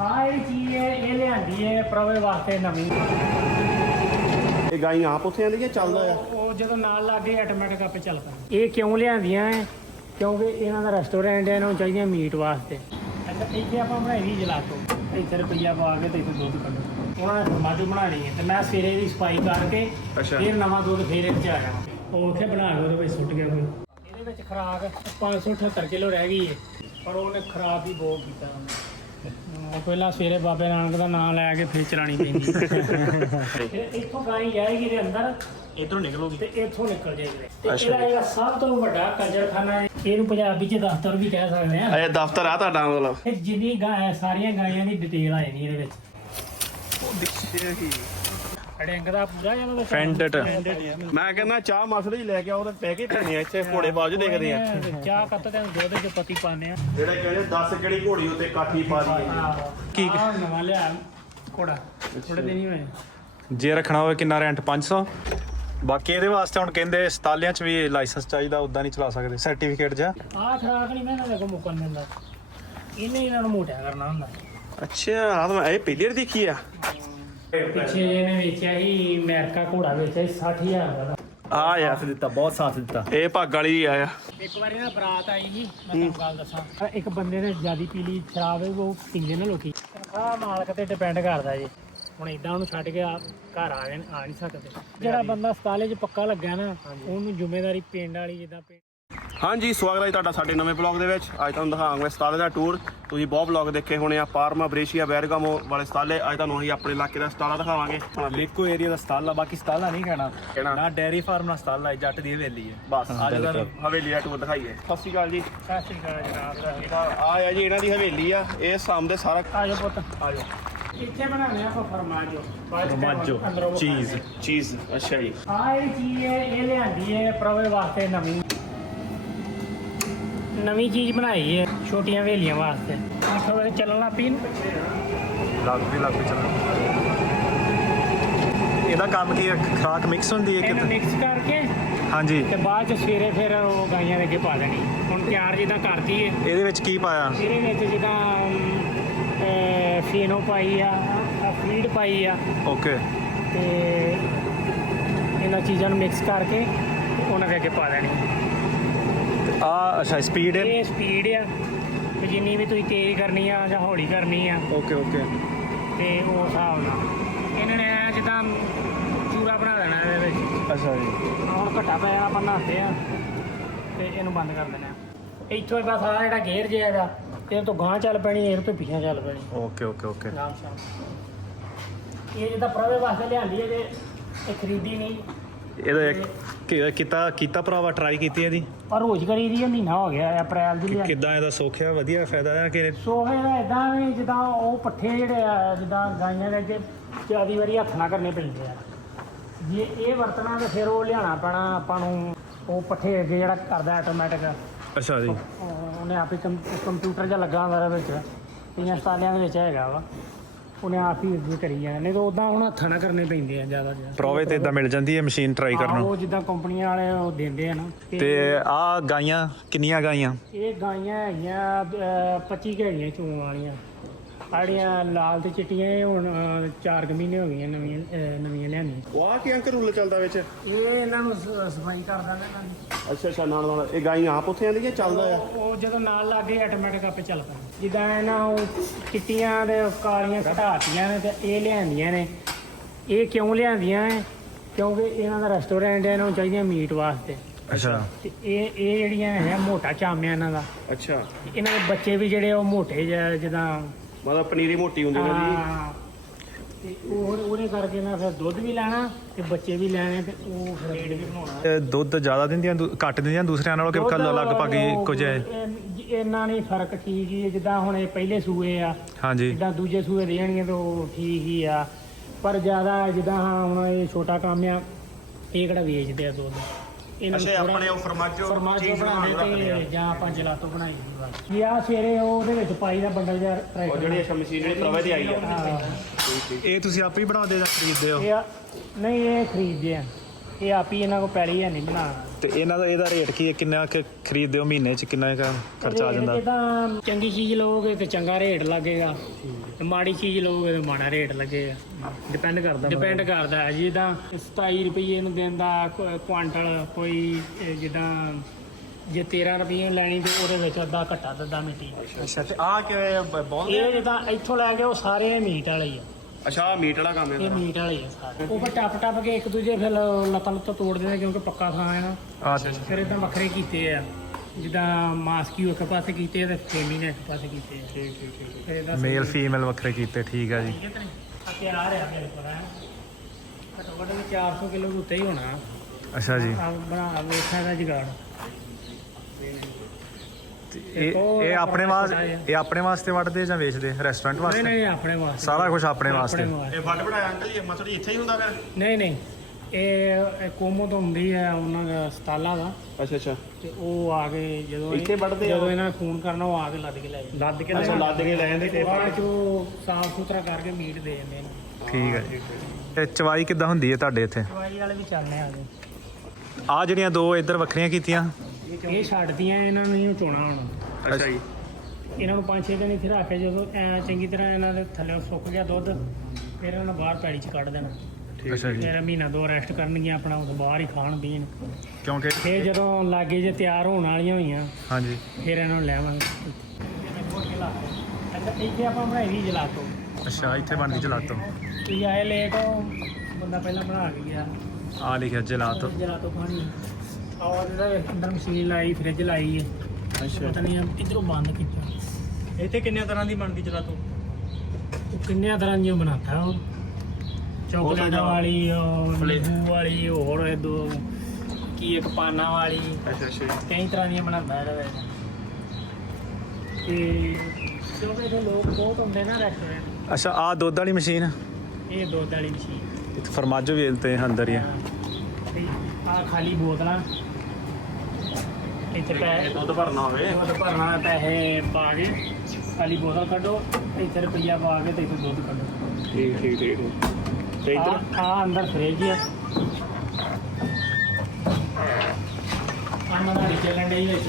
ਆ ਇਹ ਚੀਜ਼ ਇਹ ਲਿਆਂਦੀ ਹੈ ਪ੍ਰਵੇ ਵਾਸਤੇ ਨਵੀਂ। ਇਹ ਗਾਈ ਆਪ ਉੱਥੇ ਆਂਦੀ ਹੈ ਚੱਲਦਾ ਆ? ਉਹ ਜਦੋਂ ਨਾਲ ਲੱਗੇ ਆਟੋਮੈਟਿਕ ਆਪੇ ਚੱਲ ਪੈਂਦਾ ਇਹ ਕਿਉਂ ਲਿਆਂਦੀਆਂ ਹੈ ਕਿਉਂਕਿ ਇਹਨਾਂ ਦਾ ਰੈਸਟੋਰੈਂਟ ਹੈ ਇਹਨਾਂ ਨੂੰ ਚਾਹੀਦੀਆਂ ਮੀਟ ਵਾਸਤੇ। ਅੱਛਾ ਇੱਥੇ ਆਪਾਂ ਬਣਾਈ ਵੀ ਜਲਾਤੋ ਇੱਥੇ ਰੁਪਈਆ ਪਾ ਕੇ ਤੇ ਇੱਥੇ ਦੁੱਧ ਕੱਢੋ। ਉਹਨਾਂ ਨੇ ਮਾਜੂ ਬਣਾਣੀ ਹੈ ਤੇ ਮੈਂ ਸਵੇਰੇ ਦੀ ਸਫ਼ਾਈ ਕਰਕੇ। ਫਿਰ ਨਵਾਂ ਦੁੱਧ ਫੇਰ 'ਚ ਆ ਜਾਣਾ ਉਹ ਉੱਥੇ ਬਣਾ ਕੇ ਉਹਦੇ ਵਿੱਚ ਸੁੱਟ ਗਿਆ ਕੋਈ। ਇਹਦੇ ਵਿੱਚ ਖਰਾਕ 578 ਕਿਲੋ ਰਹਿ ਗਈ ਹੈ ਪਰ ਉਹਨੇ ਖਰਾਬ ਹੀ ਬਹੁਤ ਕੀਤਾ। ਉਹਨੇ। ਉਹ ਪਹਿਲਾਂ ਸਵੇਰੇ ਬਾਬੇ ਨਾਨਕ ਦਾ ਨਾਮ ਲੈ ਕੇ ਫਿਰ ਚਲਾਣੀ ਪੈਂਦੀ। ਫਿਰ ਇੱਥੋਂ ਗਾਈ ਜਾਏਗੀ ਦੇ ਅੰਦਰ। ਇਧਰੋਂ ਨਿਕਲੋਗੀ। ਤੇ ਇੱਥੋਂ ਨਿਕਲ ਜਾਏਗੀ। ਤੇ ਅੱਛਾ ਇਹਦਾ ਜਿਹੜਾ ਸਭ ਤੋਂ ਵੱਡਾ ਕੰਜਰਖਾਨਾ ਹੈ ਇਹਨੂੰ ਪੰਜਾਬੀ ਚ ਦਫ਼ਤਰ ਵੀ ਕਹਿ ਸਕਦੇ ਆ ਇਹ ਦਫ਼ਤਰ ਆ ਤੁਹਾਡਾ ਮਤਲਬ? ਇਹ ਜਿੰਨੀ ਗਾਂ ਸਾਰੀਆਂ ਗਾਈਆਂ ਦੀ ਡਿਟੇਲ ਆ ਜਾਂਦੀ ਇਹਦੇ ਵਿੱਚ। ਅੜਿੰਗ ਦਾ ਪੂਰਾ ਇਹਨਾਂ ਦਾ ਫੈਂਡਟ ਮੈਂ ਕਹਿੰਦਾ ਚਾਹ ਮਸਲੇ ਹੀ ਲੈ ਕੇ ਆਓ ਤੇ ਪੈ ਕੇ ਧਰਨੇ ਇੱਥੇ ਘੋੜੇ ਬਾਜੂ ਦੇਖਦੇ ਆ। ਚਾਹ ਕੱਤ ਤੇ ਦੁੱਧ ਚ ਪਤੀ ਪਾਉਂਦੇ ਆ। ਜਿਹੜੇ ਕਹਿੰਦੇ 10 ਕਿਹੜੀ ਘੋੜੀ ਉੱਤੇ ਕਾਠੀ ਪਾ ਦਈਏ ਕੀ ਨਵਾਂ ਲਿਆ ਕੋੜਾ ਥੋੜੇ ਦਿਨ ਹੀ ਹੋਏ। ਜੇ ਰੱਖਣਾ ਹੋਵੇ ਕਿੰਨਾ ਰੈਂਟ 500 ਬਾਕੀ ਇਹਦੇ ਵਾਸਤੇ ਹੁਣ ਕਹਿੰਦੇ ਸਤਾਲਿਆਂ ਚ ਵੀ ਲਾਇਸੈਂਸ ਚਾਹੀਦਾ ਉਦਾਂ ਨਹੀਂ ਚਲਾ ਸਕਦੇ। ਸਰਟੀਫਿਕੇਟ ਜਾਂ ਆਹ ਖਰਾਕ ਨਹੀਂ ਮੈਂ ਦੇ ਕੋ ਮੁੱਕਣ ਦਿੰਦਾ। ਇਹਨੇ ਇਹਨਾਂ ਨੂੰ ਮੋਟਿਆ ਕਰਨਾ ਹੁੰਦਾ। ਅੱਛਾ ਆ ਤਾਂ ਮੈਂ ਇਹ ਪਹਿਲੀ ਵਾਰ ਦੇਖੀ ਆ। ਪਿੱਛੇ ਇਹਨੇ ਵੇਚਿਆ ਸੀ ਅਮਰੀਕਾ ਘੋੜਾ ਵੇਚਿਆ ਸੀ 60000 ਦਾ। ਆ ਯਾਰ ਦਿੱਤਾ ਬਹੁਤ ਸਾਥ ਦਿੱਤਾ। ਇਹ ਭਾਗ ਵਾਲੀ ਆ ਆ ਇੱਕ ਵਾਰੀ ਨਾ ਬਰਾਤ ਆਈ ਸੀ ਮੈਂ ਤੁਹਾਨੂੰ ਗੱਲ ਦੱਸਾਂ। ਇੱਕ ਬੰਦੇ ਨੇ ਜਿਆਦੀ ਪੀ ਲਈ ਸ਼ਰਾਬ ਉਹ ਪੀਂਦੇ ਨਾ ਲੋਕੀ। ਤਨਖਾਹ ਮਾਲਕ ਤੇ ਡਿਪੈਂਡ ਕਰਦਾ ਜੀ। ਹੁਣ ਇਦਾਂ ਉਹਨੂੰ ਛੱਡ ਕੇ ਆ- ਘਰ ਆ ਜਾਣ ਆ ਨਹੀਂ ਸਕਦੇ। ਜਿਹੜਾ ਬੰਦਾ ਸਤਾਲੇ 'ਚ ਪੱਕਾ ਲੱਗਾ ਨਾ ਉਹਨੂੰ ਜ਼ਿੰਮੇਵਾਰੀ ਪਿੰਡ ਵਾਲੀ ਜਿੱਦਾਂ ਪਿੰਡ ਹਾਂਜੀ ਸਵਾਗਤ ਹੈ ਜੀ ਤੁਹਾਡਾ ਸਾਡੇ ਨਵੇਂ ਬਲੌਗ ਦੇ ਵਿੱਚ। ਅੱਜ ਤੁਹਾਨੂੰ ਦਿਖਾਵਾਂਗੇ ਸਤਾਲੇ ਦਾ ਟੂਰ ਤੁਸੀਂ ਬਹੁਤ ਬਲੌਗ ਦੇਖੇ ਹੋਣੇ ਆ ਪਾਰਮਾ ਬ੍ਰੇਸ਼ੀਆ ਬੈਰਗਾਮੋ ਵਾਲੇ ਸਤਾਲੇ ਅੱਜ ਤੁਹਾਨੂੰ ਅਸੀਂ ਆਪਣੇ ਇਲਾਕੇ ਦਾ ਸਤਾਲਾ ਦਿਖਾਵਾਂਗੇ। ਲੇਕੋ ਏਰੀਆ ਦਾ ਸਤਾਲਾ ਬਾਕੀ ਸਤਾਲਾ ਨਹੀਂ ਕਹਿਣਾ। ਨਾ ਡੈਰੀ ਫਾਰਮ ਨਾ ਸਤਾਲਾ ਇਹ ਜੱਟ ਦੀ ਹਵੇਲੀ ਹੈ। ਬਸ ਹਾਂ, ਅੱਜ ਤੁਹਾਨੂੰ। ਹਵੇਲੀ ਦਾ ਟੂਰ ਦਿਖਾਈਏ। ਸਤਿ ਸ਼੍ਰੀ ਅਕਾਲ ਜੀ। ਸਤਿ ਸ਼੍ਰੀ ਅਕਾਲ ਜਨਾਬ ਆ ਆ ਜੀ ਇਹਨਾਂ ਦੀ ਹਵੇਲੀ ਆ। ਇਹ ਸਾਹਮਣੇ ਸਾਰਾ ਆ ਜਾਓ ਪੁੱਤ ਆ ਜਾਓ। ਇੱਥੇ ਬਣਾਉਂਦੇ ਆ ਆਪਾਂ ਫਰਮਾਜੋ। ਫਰਮਾਜੋ, ਚੀਜ਼। ਚੀਜ਼ ਅੱਛਾ ਜੀ। ਆ ਇਹ ਚੀਜ਼ ਹੈ ਇਹ ਲਿਆਂਦੀ ਹੈ ਪ੍ਰਵੇ ਵਾਸਤੇ ਨਵੀਂ। ਨਵੀਂ ਚੀਜ਼ ਬਣਾਈ ਹੈ ਛੋਟੀਆਂ ਵੇਲੀਆਂ ਵਾਸਤੇ। ਆਖੋ ਇਹ ਚੱਲਣ ਲੱਗ ਪਈ ਲੱਗ ਵੀ ਲੱਗ ਚੱਲਣਾ ਇਹਦਾ ਕੰਮ ਕੀ ਹੈ? ਖਰਾਕ ਮਿਕਸ ਹੁੰਦੀ ਹੈ ਇਹਨੂੰ ਕਿ ਮਿਕਸ ਕਰਕੇ ਹਾਂਜੀ। ਤੇ ਬਾਅਦ ਚ ਸਵੇਰੇ ਫਿਰ ਉਹ ਗਾਈਆਂ ਦੇ ਅੱਗੇ ਪਾ ਦੇਣੀ। ਹੁਣ ਤਿਆਰ ਜਿੱਦਾਂ ਕਰਦੀ ਹੈ ਇਹਦੇ ਵਿੱਚ ਕੀ ਪਾਇਆ? ਇਹਦੇ ਵਿੱਚ ਜਿੱਦਾਂ ਫੀਨੋ ਪਾਈ ਆ ਫੀਡ ਪਾਈ ਆ। ਓਕੇ। ਤੇ ਇਹਨਾਂ ਚੀਜ਼ਾਂ ਨੂੰ ਮਿਕਸ ਕਰਕੇ ਉਹਨਾਂ ਦੇ ਅੱਗੇ ਪਾ ਦੇਣੀ। ਆ ਅੱਛਾ ਸਪੀਡ ਹੈ? ਇਹ ਸਪੀਡ ਆ। ਤੇ ਜਿੰਨੀ ਵੀ ਤੁਸੀਂ ਤੇਜ਼ ਕਰਨੀ ਆ ਜਾਂ ਹੌਲੀ ਕਰਨੀ ਆ ਓਕੇ ਓਕੇ ਤੇ ਉਹ ਹਿਸਾਬ ਨਾਲ। ਇਹਨਾਂ ਨੇ ਐਂ ਜਿੱਦਾਂ ਚੂਰਾ ਬਣਾ ਦੇਣਾ ਇਹਦੇ ਵਿੱਚ। ਅੱਛਾ ਜੀ। ਹੁਣ ਘੱਟਾ ਪਿਆ ਆਪਾਂ ਨਹਾਤੇ ਆ ਤੇ ਇਹਨੂੰ ਬੰਦ ਕਰ ਦੇਣਾ ਇੱਥੋਂ ਹੀ ਬਸ ਆ ਜਿਹੜਾ ਗੇਅਰ ਜਿਹਾ ਹੈਗਾ ਇਹ ਤੋਂ ਗਾਂ ਚੱਲ ਪੈਣੀ ਇਹ ਤੋਂ ਪਿੱਛੇ ਚੱਲ ਪੈਣੀ। ਓਕੇ ਓਕੇ ਓਕੇ ਨਾਮ ਸ਼ਾਮ ਇਹ ਜਿਹਦਾ ਪ੍ਰਵੇ ਵਾਸਤੇ ਲਿਆਂਦੀ ਹੈ ਤੇ ਇਹ ਖਰੀਦੀ ਨਹੀਂ। ਇਹਦਾ ਇੱਕ- ਕਿ- ਕੀਤਾ ਕੀਤਾ ਭਰਾਵਾ ਟਰਾਈ ਕੀਤੀ ਇਹਦੀ? ਪਰ ਰੋਜ਼ ਕਰੀ ਦੀ ਮਹੀਨਾ ਹੋ ਗਿਆ ਅਪ੍ਰੈਲ ਦੀ ਕਿੱਦਾਂ ਇਹਦਾ ਸੋਖਿਆ ਵਧੀਆ ਫਾਇਦਾ ਆ ਕਿ ਸੋਹੇ ਦਾ ਇਦਾਂ ਵੀ ਜਿੱਦਾਂ ਉਹ ਪੱਠੇ ਜਿਹੜੇ ਆ ਜਿੱਦਾਂ ਗਾਈਆਂ ਦੇ ਅੱਗੇ ਜਿਆਦੀ ਵਾਰੀ ਹੱਥ ਨਾਲ ਕਰਨੇ ਪੈਂਦੇ ਆ। ਜੇ ਇਹ ਵਰਤਣਾ ਤੇ ਫਿਰ ਉਹ ਲਿਆਣਾ ਪੈਣਾ ਆਪਾਂ ਨੂੰ ਉਹ ਪੱਠੇ ਅੱਗੇ ਜਿਹੜਾ ਕਰਦਾ ਆਟੋਮੈਟਿਕ ਅੱਛਾ ਜੀ। ਉਹਨੇ ਆਪੇ ਕੰਪਿਊਟਰ ਜਿਹਾ ਲੱਗਾ ਹੁੰਦਾ ਉਹਦੇ ਵਿੱਚ ਕਈਆਂ ਸਤਾਲਿਆਂ ਦੇ ਵਿੱਚ ਹੈਗਾ ਵਾ। ਉਹਨੇ ਆਪ ਹੀ ਅੱਗੇ ਕਰੀ ਜਾਣਾ ਨਹੀਂ ਤਾਂ ਉਦਾਂ ਹੁਣ ਹੱਥਾਂ ਨਾਲ ਕਰਨੇ ਪੈਂਦੇ ਆ ਜ਼ਿਆਦਾ ਜ਼ਿਆਦਾ। ਪ੍ਰੋਵੇ ਤੇ ਇਦਾਂ ਮਿਲ ਜਾਂਦੀ ਹੈ ਮਸ਼ੀਨ ਟਰਾਈ ਕਰਨ ਹਾਂ, ਨੂੰ ਉਹ ਜਿੱਦਾਂ ਕੰਪਨੀਆਂ ਵਾਲੇ ਉਹ ਦਿੰਦੇ ਆ ਨਾ ਤੇ ਆ ਗਾਈਆਂ ਕਿੰਨੀਆਂ ਗਾਈਆਂ? ਇਹ ਗਾਈਆਂ ਹੈਗੀਆਂ ਅਹ, 25 ਕੁ ਹੈਗੀਆਂ ਚੋਣ ਵਾਲੀਆਂ। ਆੜੀਆਂ ਲਾਲ ਤੇ ਚਿੱਟੀਆਂ ਇਹ ਹੁਣ 4 ਮਹੀਨੇ ਹੋ ਗਈਆਂ ਨਵੀਆਂ ਅਹ, ਨਵੀਆਂ ਲਿਆਂਦੀਆਂ ਵਾਹ ਕੀ ਅੰਕ ਰੂਲ ਚੱਲਦਾ ਵਿੱਚ? ਇਹ ਇਹਨਾਂ ਨੂੰ ਸ- ਸਫ਼ਾਈ ਕਰਦਾ ਨਾ ਇਹਨਾਂ ਦੀ। ਅੱਛਾ ਅੱਛਾ ਨਾਲ ਨਾਲ ਇਹ ਗਾਈ ਆਪ ਉੱਥੇ ਆਂਦੀ ਹੈ ਚੱਲਦਾ ਆ? ਉਹ ਉਹ ਜਦੋਂ ਨਾਲ ਲੱਗੇ ਆਟੋਮੈਟਿਕ ਆਪੇ ਚੱਲ ਪੈਂਦਾ। ਜਿੱਦਾਂ ਇਹਨਾਂ ਉਹ ਚਿੱਟੀਆਂ ਤੇ ਕਾਲੀਆਂ ਘਟਾਤੀਆਂ ਨੇ ਤੇ ਇਹ ਲਿਆਂਦੀਆਂ ਨੇ। ਇਹ ਕਿਉਂ ਲਿਆਂਦੀਆਂ ਹੈ ਕਿਉਂਕਿ ਇਹਨਾਂ ਦਾ ਰੈਸਟੋਰੈਂਟ ਹੈ ਇਹਨਾਂ ਨੂੰ ਚਾਹੀਦੀਆਂ ਮੀਟ ਵਾਸਤੇ। ਅੱਛਾ। ਤੇ ਇਹ ਇਹ ਜਿਹੜੀਆਂ ਹੈ ਮੋਟਾ ਚਾਮਿਆ ਇਹਨਾਂ ਦਾ। ਅੱਛਾ। ਇਹਨਾਂ ਦੇ ਬੱਚੇ ਵੀ ਜਿਹੜੇ ਉਹ ਮੋਟੇ ਜਿਹੇ ਜਿੱਦਾਂ ਮਤਲਬ ਪਨੀਰੀ ਮੋਟੀ ਹੁੰਦੀ ਨਾ ਜੀ। ਹਾਂ। ਤੇ ਉਹ ਉਹਨੇ ਕਰਕੇ ਨਾ ਫਿਰ ਦੁੱਧ ਵੀ ਲੈਣਾ ਤੇ ਬੱਚੇ ਵੀ ਲੈਣੇ ਤੇ ਉਹ ਫਿਰ ਰੇਟ ਵੀ ਬਣਾਉਣਾ। ਤੇ ਦੁੱਧ ਜ਼ਿਆਦਾ ਦਿੰਦੀਆਂ ਦੂ- ਘੱਟ ਦਿੰਦੀਆਂ ਦੂਸਰਿਆਂ ਨਾਲੋਂ ਕਿ ਕੱਲ ਲਗਭਗ ਹੈ? ਇਹ- ਇਹਨਾਂ ਨਹੀਂ ਫ਼ਰਕ ਠੀਕ ਹੀ ਹੈ ਜਿੱਦਾਂ ਹੁਣ ਇਹ ਪਹਿਲੇ ਸੂਏ ਆ। ਹਾਂਜੀ। ਜਿੱਦਾਂ ਦੂਜੇ ਸੂਏ ਦੇਣਗੇ ਤਾਂ ਉਹ ਠੀਕ ਹੀ ਆ। ਪਰ ਜ਼ਿਆਦਾ ਜਿੱਦਾਂ ਹੁਣ ਇਹ ਛੋਟਾ ਕੰਮ ਆ ਇਹ ਕਿਹੜਾ ਵੇਚਦੇ ਆ ਦੁੱਧ। ਇਹਨਾਂ ਅੱਛਾ ਆਪਣੇ ਉਹ ਫਰਮਾਜੋ ਫਰਮਾਜੋ ਚੀਜ਼ ਬਣਾਉਂਦੇ ਬਣਾਉਂਦੇ ਆ। ਤੇ ਜਾਂ ਆਪਾਂ ਜਲਾਤੋ ਬਣਾਈ ਦੀ ਬਸ ਵੀ ਆ ਸਵੇਰੇ ਉਹ ਉਹਦੇ ਵਿੱਚ ਪਾਈ ਦਾ ਬੰਡਲ ਜਿਹਾ ਉਹ ਟਰੈਕਟਰ ਜਿਹੜੀ ਅੱਛਾ ਮਸ਼ੀਨ ਜਿਹੜੀ ਪ੍ਰਵੇ ਦੀ ਆਈ ਆ। ਹਾਂ। ਇਹ ਤੁਸੀਂ ਆਪੇ ਹੀ ਬਣਾਉਂਦੇ ਜਾਂ ਖਰੀਦਦੇ ਹੋ? ਇਹ ਆ- ਨਹੀਂ ਇਹ ਖਰੀਦਦੇ ਆ। ਇਹ ਆਪ ਹੀ ਇਹਨਾਂ ਕੋ ਪੈਲੀ ਹੈ ਨਹੀਂ ਬਣਾ। ਤੇ ਇਹਨਾਂ ਦਾ ਇਹਦਾ ਰੇਟ ਕੀ ਹੈ? ਕਿੰਨਾ ਕੁ ਖਰੀਦਦੇ ਹੋ ਮਹੀਨੇ ਚ? ਕਿੰਨਾ ਕੁ ਖਰਚਾ ਆ ਜਾਂਦਾ? ਜਿੱਦਾਂ ਚੰਗੀ ਚੀਜ਼ ਲਓਗੇ ਤੇ ਚੰਗਾ ਰੇਟ ਲੱਗੇਗਾ। ਤੇ ਮਾੜੀ ਚੀਜ਼ ਲਓਗੇ ਤੇ ਮਾੜਾ ਰੇਟ ਲੱਗੇਗਾ। ਡਿਪੈਂਡ ਕਰਦਾ ਡਿਪੈਂਡ ਕਰਦਾ ਹੈ ਜਿੱਦਾਂ 27 ਰੁਪਏ ਨੂੰ ਦਿੰਦਾ ਕੁਆਂਟਲ ਕੋਈ ਜਿੱਦਾਂ ਜੇ 13 ਰੁਪਏ ਲੈਣੀ ਤੇ ਉਹਦੇ ਵਿੱਚ ਅੱਧਾ ਘੱਟਾ ਦੱਦਾ ਮਿੱਟੀ। ਅੱਛਾ ਤੇ ਆ ਕਿਵੇਂ ਬਹੁਤ ਇਹ ਜਿੱਦਾਂ ਇੱਥੋਂ ਲੈ ਕੇ ਉਹ ਸਾਰੇ ਮੀਟ ਵਾਲੇ ਹੀ ਆ। ਅੱਛਾ ਮੀਟ ਵਾਲਾ ਕੰਮ ਹੈ ਇਹ। ਮੀਟ ਵਾਲੇ ਆ ਸਾਰੇ। ਉਹ ਫਿਰ ਟੱਪ ਟੱਪ ਕੇ ਇੱਕ ਦੂਜੇ ਫਿਰ ਲੱਤਾਂ ਲੁੱਤਾਂ ਤੋੜ ਦਿੰਦੇ ਕਿਉਂਕਿ ਪੱਕਾ ਥਾਂ ਹੈ ਨਾ। ਆ ਫਿਰ ਇਦਾਂ ਵੱਖਰੇ ਕੀਤੇ ਆ। ਜਿੱਦਾਂ ਮਾਸਕਿਊ ਇੱਕ ਪਾਸੇ ਕੀਤੇ ਤੇ ਫੇਮੀ ਨੇ ਇੱਕ ਪਾਸੇ ਕੀਤੇ ਠੀਕ ਠੀਕ ਠੀਕ ਮੇਲ ਫੀਮੇਲ ਵੱਖਰੇ ਕੀਤੇ ਠੀਕ ਆ ਜੀ। ਠੀਕ ਹੈ ਤੇ ਨਹੀਂ? ਆ ਤਿਆਰ ਆ ਮੇਰੇ ਕੋਲ ਹੈ। ਘੱਟੋ ਘੱਟ ਵੀ 400 ਕਿਲੋ ਦੇ ਉੱਤੇ ਹੀ ਹੋਣਾ। ਅੱਛਾ ਜੀ। ਆ ਬਣਾ ਵੇਖਿਆ ਦਾ ਜਗਾੜ। ਤੇ ਇਹ ਇਹ ਆਪਣੇ ਵਾਸਤੇ ਇਹ ਆਪਣੇ ਵਾਸਤੇ ਵੱਢਦੇ ਜਾਂ ਵੇਚਦੇ? ਰੈਸਟੋਰੈਂਟ ਨਹੀਂ ਵਾਸਤੇ? ਨਹੀਂ ਆਪਣੇ ਵਾਸਤੇ। ਸਾਰਾ ਕੁਝ ਆਪਣੇ ਵਾਸਤੇ। ਇਹ ਫੱਟ ਬਣਾਇਆ ਅੰਕਲ ਜੀ ਮਤਲਬ ਇੱਥੇ ਹੀ ਹੁੰਦਾ ਫਿਰ? ਨਹੀਂ ਨਹੀਂ। ਇਹ ਇਹ ਕੋਮੋ ਤੋਂ ਹੁੰਦੀ ਹੈ ਉਹਨਾਂ ਦਾ ਸਤਾਲਾ ਦਾ। ਅੱਛਾ ਅੱਛਾ। ਤੇ ਉਹ ਆ ਕੇ ਜਦੋਂ ਇਹ- ਇੱਥੇ ਵੱਢਦੇ ਆ? ਜਦੋਂ ਇਹਨਾਂ ਨੇ ਫੋਨ ਕਰਨਾ ਉਹ ਆ ਕੇ ਲੱਦ ਕੇ ਲੈ ਜਾਂਦੇ। ਲੱਦ ਕੇ ਅੱਛਾ ਲੱਦ ਕੇ ਲੈ ਜਾਂਦੇ ਤੇ ਬਾਅਦ ਚ ਉਹ ਸਾਫ਼ ਸੁਥਰਾ ਕਰਕੇ ਮੀਟ ਦੇ ਜਾਂਦੇ ਨੇ। ਠੀਕ ਹੈ ਜੀ। ਤੇ ਚਵਾਈ ਕਿੱਦਾਂ ਹੁੰਦੀ ਹੈ ਤੁਹਾਡੇ ਇੱਥੇ? ਦਵਾਈ ਵਾਲੇ ਵੀ ਚੱਲਨੇ ਆ ਗਏ ਆ ਜਿਹੜੀਆਂ ਦੋ ਇੱਧਰ ਵੱਖਰੀਆਂ ਕੀਤੀਆਂ? ਇਹ ਛੱਡਦੀਆਂ ਇਹਨਾਂ ਨੂੰ ਹੀ ਚੋਣਾ ਹੁਣ। ਅੱਛਾ ਜੀ। ਇਹਨਾਂ ਨੂੰ ਪੰਜ ਛੇ ਦਿਨ ਇੱਥੇ ਰੱਖ ਕੇ ਜਦੋਂ ਐ ਚੰਗੀ ਤਰ੍ਹਾਂ ਇਹਨਾਂ ਦੇ ਥੱਲੇ ਸੁੱਕ ਗਿਆ ਦੁੱਧ ਫਿਰ ਇਹਨਾਂ ਨੂੰ ਬਾਹਰ ਪੈੜੀ 'ਚ ਕੱਢ ਦੇਣਾ। ਅੱਛਾ ਜੀ। ਫਿਰ ਮਹੀਨਾ ਦੋ ਰੈਸਟ ਕਰਨਗੀਆਂ ਆਪਣਾ ਉਹ ਬਾਹਰ ਹੀ ਖਾਣ ਪੀਣ। ਕਿਉਂਕਿ ਫਿਰ ਜਦੋਂ ਲਾਗੇ ਜੇ ਤਿਆਰ ਹੋਣ ਵਾਲੀਆਂ ਹੋਈਆਂ ਹਾਂਜੀ। ਫਿਰ ਇਹਨਾਂ ਨੂੰ ਲੈਵਾਂਗੇ ਅੱਛਾ ਇੱਥੇ ਆਪਾਂ ਬਣਾਈ ਵੀ ਜਲਾਤੋ ਅੱਛਾ ਇੱਥੇ ਬਣਦੀ ਜਲਾਤੋ ਤੁਸੀਂ ਆਏ ਲੇਟ ਹੋ ਬੰਦਾ ਪਹਿਲਾਂ ਬਣਾ ਕੇ ਗਿਆ। ਆ ਲਿਖਿਆ ਜਲਾਤੋ ਜਲਾਤੋ ਪਾਣੀ ਔਰ ਇਹਦਾ ਅੰਦਰ ਮਸ਼ੀਨ ਲਾਈ ਫ੍ਰਿਜ ਲਾਈ ਹੈ। ਅੱਛਾ। ਪਤਾ ਨਹੀਂ ਇਧਰੋਂ ਬੰਦ ਕੀਤਾ। ਇੱਥੇ ਕਿੰਨੇ ਤਰ੍ਹਾਂ ਦੀ ਬਣਦੀ ਜਲਾਤੋ ਕਿੰਨੇ ਤਰ੍ਹਾਂ ਦੀਆਂ ਬਣਾਤਾ ਉਹ। ਚਾਕਲੇਟ। ਵਾਲੀ ਉਹ ਨਿੰਬੂ ਵਾਲੀ ਹੋਰ ਇਹ ਦੋ ਕੀ ਇੱਕ ਪਾਨਾ ਵਾਲੀ। ਅੱਛਾ ਅੱਛਾ ਕਈ ਤਰ੍ਹਾਂ ਦੀਆਂ ਬਣਾਉਂਦਾ ਇਹਦਾ ਵਿੱਚ ਤੇ ਕਿਉਂਕਿ ਇਹ ਲੋਕ ਬਹੁਤ ਹੁੰਦੇ ਨਾ ਰੈਸਟੋਰੈਂਟ ਅੱਛਾ ਆ ਦੁੱਧ ਵਾਲੀ ਮਸ਼ੀਨ? ਇਹ ਦੁੱਧ ਵਾਲੀ ਮਸ਼ੀਨ। ਇੱਥੇ ਫਰਮਾਜੋ ਵੀ ਤੇ ਅੰਦਰ ਹੀ ਆ। ਆ ਖਾਲੀ ਬੋਤਲਾਂ। ਇੱਥੇ ਪੈ ਦੁੱਧ ਭਰਨਾ ਹੋਵੇ। ਦੁੱਧ ਭਰਨਾ ਪੈਸੇ ਪਾ ਕੇ ਖਾਲੀ ਬੋਤਲ ਕੱਢੋ ਇੱਥੇ ਰੁਪਈਆ ਪਾ ਕੇ ਤੇ ਇੱਥੇ ਦੁੱਧ ਕੱਢੋ। ਠੀਕ ਠੀਕ ਠੀਕ। ਤੇ ਇੱਧਰ ਆ ਆ ਅੰਦਰ ਫ੍ਰਿਜ ਆ। ਆਹ ਨਾਲ ਚੱਲਣ ਡਈ ਵਿੱਚ।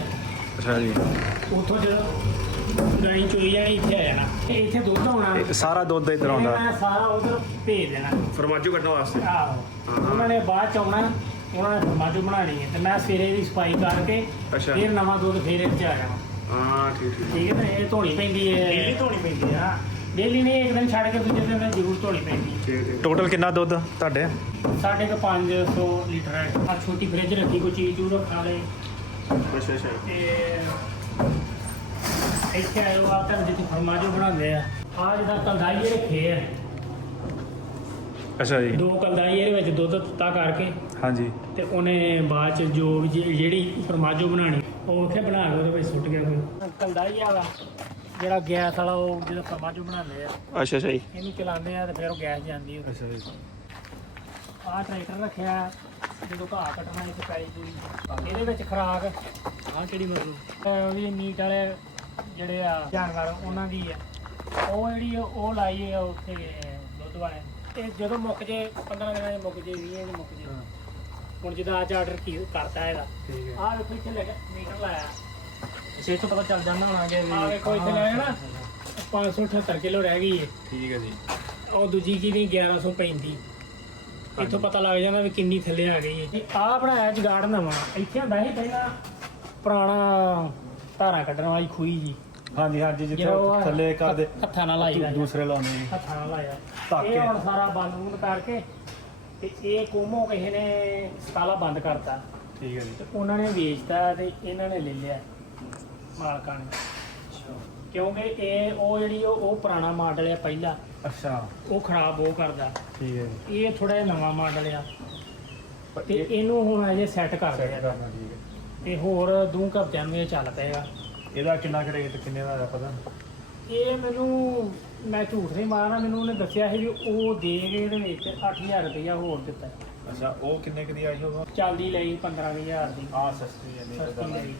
ਅੱਛਾ ਜੀ। ਉੱਥੋਂ ਜਦੋਂ ਗਾਈ ਚੋਈ ਜਾਣੀ ਇੱਥੇ ਆ ਜਾਣਾ। ਤੇ ਇੱਥੇ ਦੁੱਧ ਆਉਣਾ। ਇਹ ਸਾਰਾ ਦੁੱਧ ਇੱਧਰ ਇਹ ਆਉਂਦਾ। ਮੈਂ ਸਾਰਾ ਉਧਰ ਭੇਜ ਦੇਣਾ। ਫਰਮਾਜੋ ਕੱਢਣ ਵਾਸਤੇ? ਆਹੋ। ਉਹਨਾਂ ਨੇ ਬਾਅਦ ਚ ਆਉਣਾ। ਉਹਨਾਂ ਨੇ ਫਰਮਾਜੂ ਬਣਾਣੀ ਹੈ। ਤੇ ਮੈਂ ਸਵੇਰੇ ਦੀ ਸਫ਼ਾਈ ਕਰਕੇ ਅੱਛਾ। ਫਿਰ ਨਵਾਂ ਦੁੱਧ ਫੇਰ ਇਹ ਚ ਆ ਜਾਣਾ ਹਾਂ ਠੀਕ ਠੀਕ। ਠੀਕ ਹੈ ਨਾ? ਇਹ ਧੋਣੀ ਪੈਂਦੀ ਹੈ। ਡੇਲੀ ਧੋਣੀ ਪੈਂਦੀ ਹਾਂ ਡੇਲੀ ਨਹੀਂ ਇੱਕ ਦਿਨ ਛੱਡ ਕੇ ਦੂਜੇ ਦਿਨ ਜ਼ਰੂਰ ਧੋਣੀ ਪੈਂਦੀ। ਹੈ ਟੋਟਲ ਕਿੰਨਾ ਦੁੱਧ ਤੁਹਾਡੇ? ਸਾਢੇ ਕੁ 500 ਲੀਟਰ ਹੈ। ਆ ਛੋਟੀ ਫ੍ਰਿਜ ਰੱਖੀ ਕੋਈ ਚੀਜ਼ ਚੂਰ ਰੱਖਾ ਲੈ ਅੱਛਾ ਅੱਛਾ। ਤੇ ਇੱਥੇ ਆਇਓ ਆ ਤਾਂ ਜਿੱਥੇ ਫਰਮਾਜੋ ਬਣਾਉਂਦੇ ਆ। ਆ ਜਿਹਦਾ ਕਲਦਾਈਏ ਰੱਖੇ ਆ। ਅੱਛਾ ਜੀ। ਦੋ ਕਲਦਾਈਏ ਦੇ ਵਿੱਚ ਦੁੱਧ ਤੱਤਾ ਕਰਕੇ। ਹਾਂਜੀ। ਤੇ ਉਹਨੇ ਬਾਅਦ ਚ ਜੋ ਵੀ ਜੇ- ਜਿਹੜੀ ਫਰਮਾਜੋ ਬਣਾਣੀ ਉਹ ਉੱਥੇ ਬਣਾ ਕੇ ਉਹਦੇ ਵਿੱਚ ਸੁੱਟ ਗਿਆ ਕੋਈ ਕਲਦਾਈ ਵਾਲਾ। ਜਿਹੜਾ ਗੈਸ ਵਾਲਾ ਉਹ ਜਿਹੜਾ ਫਰਮਾਜੋ ਬਣਾਉਂਦੇ ਆ ਅੱਛਾ ਅੱਛਾ ਜੀ। ਇਹਨੂੰ ਚਲਾਉਂਦੇ ਆ ਤੇ ਫਿਰ ਉਹ ਗੈਸ ਜਾਂਦੀ ਹੈ ਅੱਛਾ ਜੀ। ਆਹ ਟਰੈਕਟਰ ਰੱਖਿਆ ਜਦੋਂ ਘਾਹ ਕੱਟਣਾ ਇੱਥੇ ਪੈਲੀ ਪੂਰੀ ਇਹਦੇ ਵਿੱਚ ਖਰਾਕ। ਆਹ ਕਿਹੜੀ ਮਤਲਬ ਉਹਦੀ ਮੀਟ ਵਾਲੇ ਜਿਹੜੇ ਆ ਜਾਨਵਰ ਉਹਨਾਂ ਦੀ ਆ। ਉਹ ਜਿਹੜੀ ਉਹ ਲਾਈ ਆ ਉੱਥੇ ਦੁੱਧ ਵਾਲੇ। ਤੇ ਜਦੋਂ ਮੁੱਕ ਜੇ 15 ਦਿਨਾਂ 'ਚ ਮੁੱਕ ਜੇ 20 ਦਿਨਾਂ 'ਚ ਮੁੱਕ ਜੇ। ਹੁਣ ਜਿਹਦਾ ਅੱਜ ਆਰਡਰ ਕੀ ਕਰਤਾ ਇਹਦਾ। ਠੀਕ ਆਹ ਵੇਖੋ ਇੱਥੇ ਲੱਗਾ ਮੀਟਰ ਲਾਇਆ। ਸੇ ਤੋਂ ਪਤਾ ਚੱਲ ਜਾਂਦਾ ਹੋਣਾ ਕਿ ਆਹ ਵੇਖੋ ਇੱਥੇ ਲੱਗਾ ਨਾ 578 ਕਿਲੋ ਰਹਿ ਗਈ ਹੈ ਠੀਕ ਹੈ ਜੀ। ਉਹ ਦੂਜੀ ਕੀ ਦੀ 1135 ਇੱਥੋਂ ਪਤਾ ਲੱਗ ਜਾਂਦਾ ਵੀ ਕਿੰਨੀ ਥੱਲੇ ਆ ਗਈ ਹੈ ਆਹ ਬਣਾਇਆ ਜਗਾੜ ਨਵਾਂ। ਇੱਥੇ ਹੁੰਦਾ ਸੀ ਪਹਿਲਾਂ ਪੁਰਾਣਾ ਧਾਰਾ ਕੱਢਣ ਵਾਲੀ ਖੂਹੀ ਜੀ। ਹਾਂਜੀ ਹਾਂਜੀ ਜਿੱਥੇ ਉਹ ਥੱਲੇ ਕਰਦੇ ਹੱਥਾਂ ਨਾਲ ਲਾਈਦਾ ਜੀ। ਦੂਸਰੇ ਲਾਉਂਦੇ ਜੀ ਹੱਥਾਂ ਨਾਲ ਲਾਇਆ। ਇਹ। ਹੁਣ ਸਾਰਾ ਬੰਦ ਬੁੰਦ ਕਰਕੇ ਤੇ ਇਹ ਕੋਮੋ ਕਿਸੇ ਨੇ ਸਤਾਲਾ ਬੰਦ ਕਰਤਾ। ਠੀਕ ਹੈ ਜੀ। ਤੇ ਉਹਨਾਂ ਨੇ ਵੇਚਤਾ ਤੇ ਇਹਨਾਂ ਨੇ ਲੈ ਲਿਆ। ਮਾਲਕਾਂ ਨੇ। ਕਿਉਂਕਿ ਇਹ ਉਹ ਜਿਹੜੀ ਉਹ ਉਹ ਪੁਰਾਣਾ ਮਾਡਲ ਆ ਪਹਿਲਾ। ਅੱਛਾ। ਉਹ ਖਰਾਬ ਉਹ ਕਰਦਾ। ਠੀਕ ਹੈ ਜੀ। ਇਹ ਥੋੜਾ ਜਿਹਾ ਨਵਾਂ ਮਾਡਲ ਆ। ਪਰ ਤੇ ਇਹ ਇਹਨੂੰ ਹੁਣ ਅਜੇ ਸੈੱਟ ਕਰ ਸੈਟ ਰਿਹਾ ਕਰਨਾ ਠੀਕ ਹੈ। ਤੇ ਹੋਰ ਦੂ ਹਫ਼ਤਿਆਂ ਨੂੰ ਇਹ ਚੱਲ ਪਏਗਾ। ਇਹਦਾ ਕਿੰਨਾ ਕੁ ਰੇਟ ਕਿੰਨੇ ਦਾ ਹੈ ਪਤਾ? ਇਹ ਮੈਨੂੰ ਮੈਂ ਝੂਠ ਨਹੀਂ ਮਾਰਨਾ ਮੈਨੂੰ ਉਹਨੇ ਦੱਸਿਆ ਸੀ ਵੀ ਉਹ ਦੇ ਕੇ ਇਹਦੇ ਵਿੱਚ 8000 ਰੁਪਇਆ ਹੋਰ ਦਿੱਤਾ। ਅੱਛਾ ਉਹ ਕਿੰਨੇ ਕੁ ਦੀ ਆਈ ਹੋਗਾ ਚੱਲਦੀ ਲਈ 15000 ਦੀ। ਆ ਸਸਤੀ ਹੈ ਸਸਤੀ ਲਈ।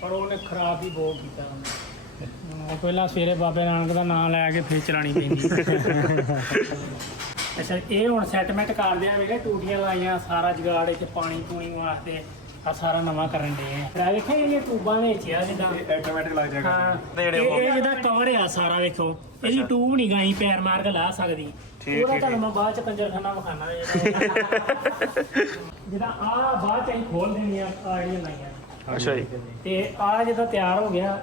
ਪਰ ਉਹਨੇ ਖਰਾਬ ਹੀ ਬਹੁਤ ਕੀਤਾ ਉਹਨੇ ਉਹ ਪਹਿਲਾਂ ਸਵੇਰੇ ਬਾਬੇ ਨਾਨਕ ਦਾ ਨਾਮ ਲੈ ਕੇ ਫੇਰ ਚਲਾਣੀ ਪੈਂਦੀ। ਅੱਛਾ ਇਹ ਹੁਣ ਸੈਟਲਮੈਂਟ ਕਰਦੇ ਆ ਵੇਲੇ ਟੂਟੀਆਂ ਲਾਈਆਂ ਸਾਰਾ ਜਗਾੜ ਇੱਥੇ ਪਾਣੀ ਪੂਣੀ ਵਾਸਤੇ ਆ ਸਾਰਾ ਨਵਾਂ ਕਰਨ ਦੇ ਆ। ਫਿਰ ਵੇਖਿਆ ਇਹ ਟੂਬਾਂ ਵਿੱਚ ਆ ਜਿੱਦਾਂ ਆਟੋਮੈਟਿਕ ਲੱਗ ਹਾਂ ਤੇ ਜਿਹੜੇ ਇਹ ਉਹ- ਇਹ ਜਿਹਦਾ ਕਵਰ ਆ ਸਾਰਾ ਵੇਖੋ। ਇਹਦੀ ਟੂਬ ਨਹੀਂ ਗਾਈ ਪੈਰ ਮਾਰ ਕੇ ਲਾ ਸਕਦੀ। ਠੀਕ, ਉਹਦਾ ਤੁਹਾਨੂੰ ਮੈਂ ਬਾਅਦ ਚ ਕੰਜਰਖਾਨਾ ਵਿਖਾਣਾ ਜਿਹਦਾ ਆ ਬਾਅਦ ਚ ਅਸੀਂ ਖੋਲ ਦੇਣੀ ਆ ਆ ਜਿਹੜੀਆਂ ਲਾਈਆਂ। ਅੱਛਾ ਜੀ। ਤੇ ਆ ਜਦੋਂ ਤਿਆਰ ਹੋ ਗਿਆ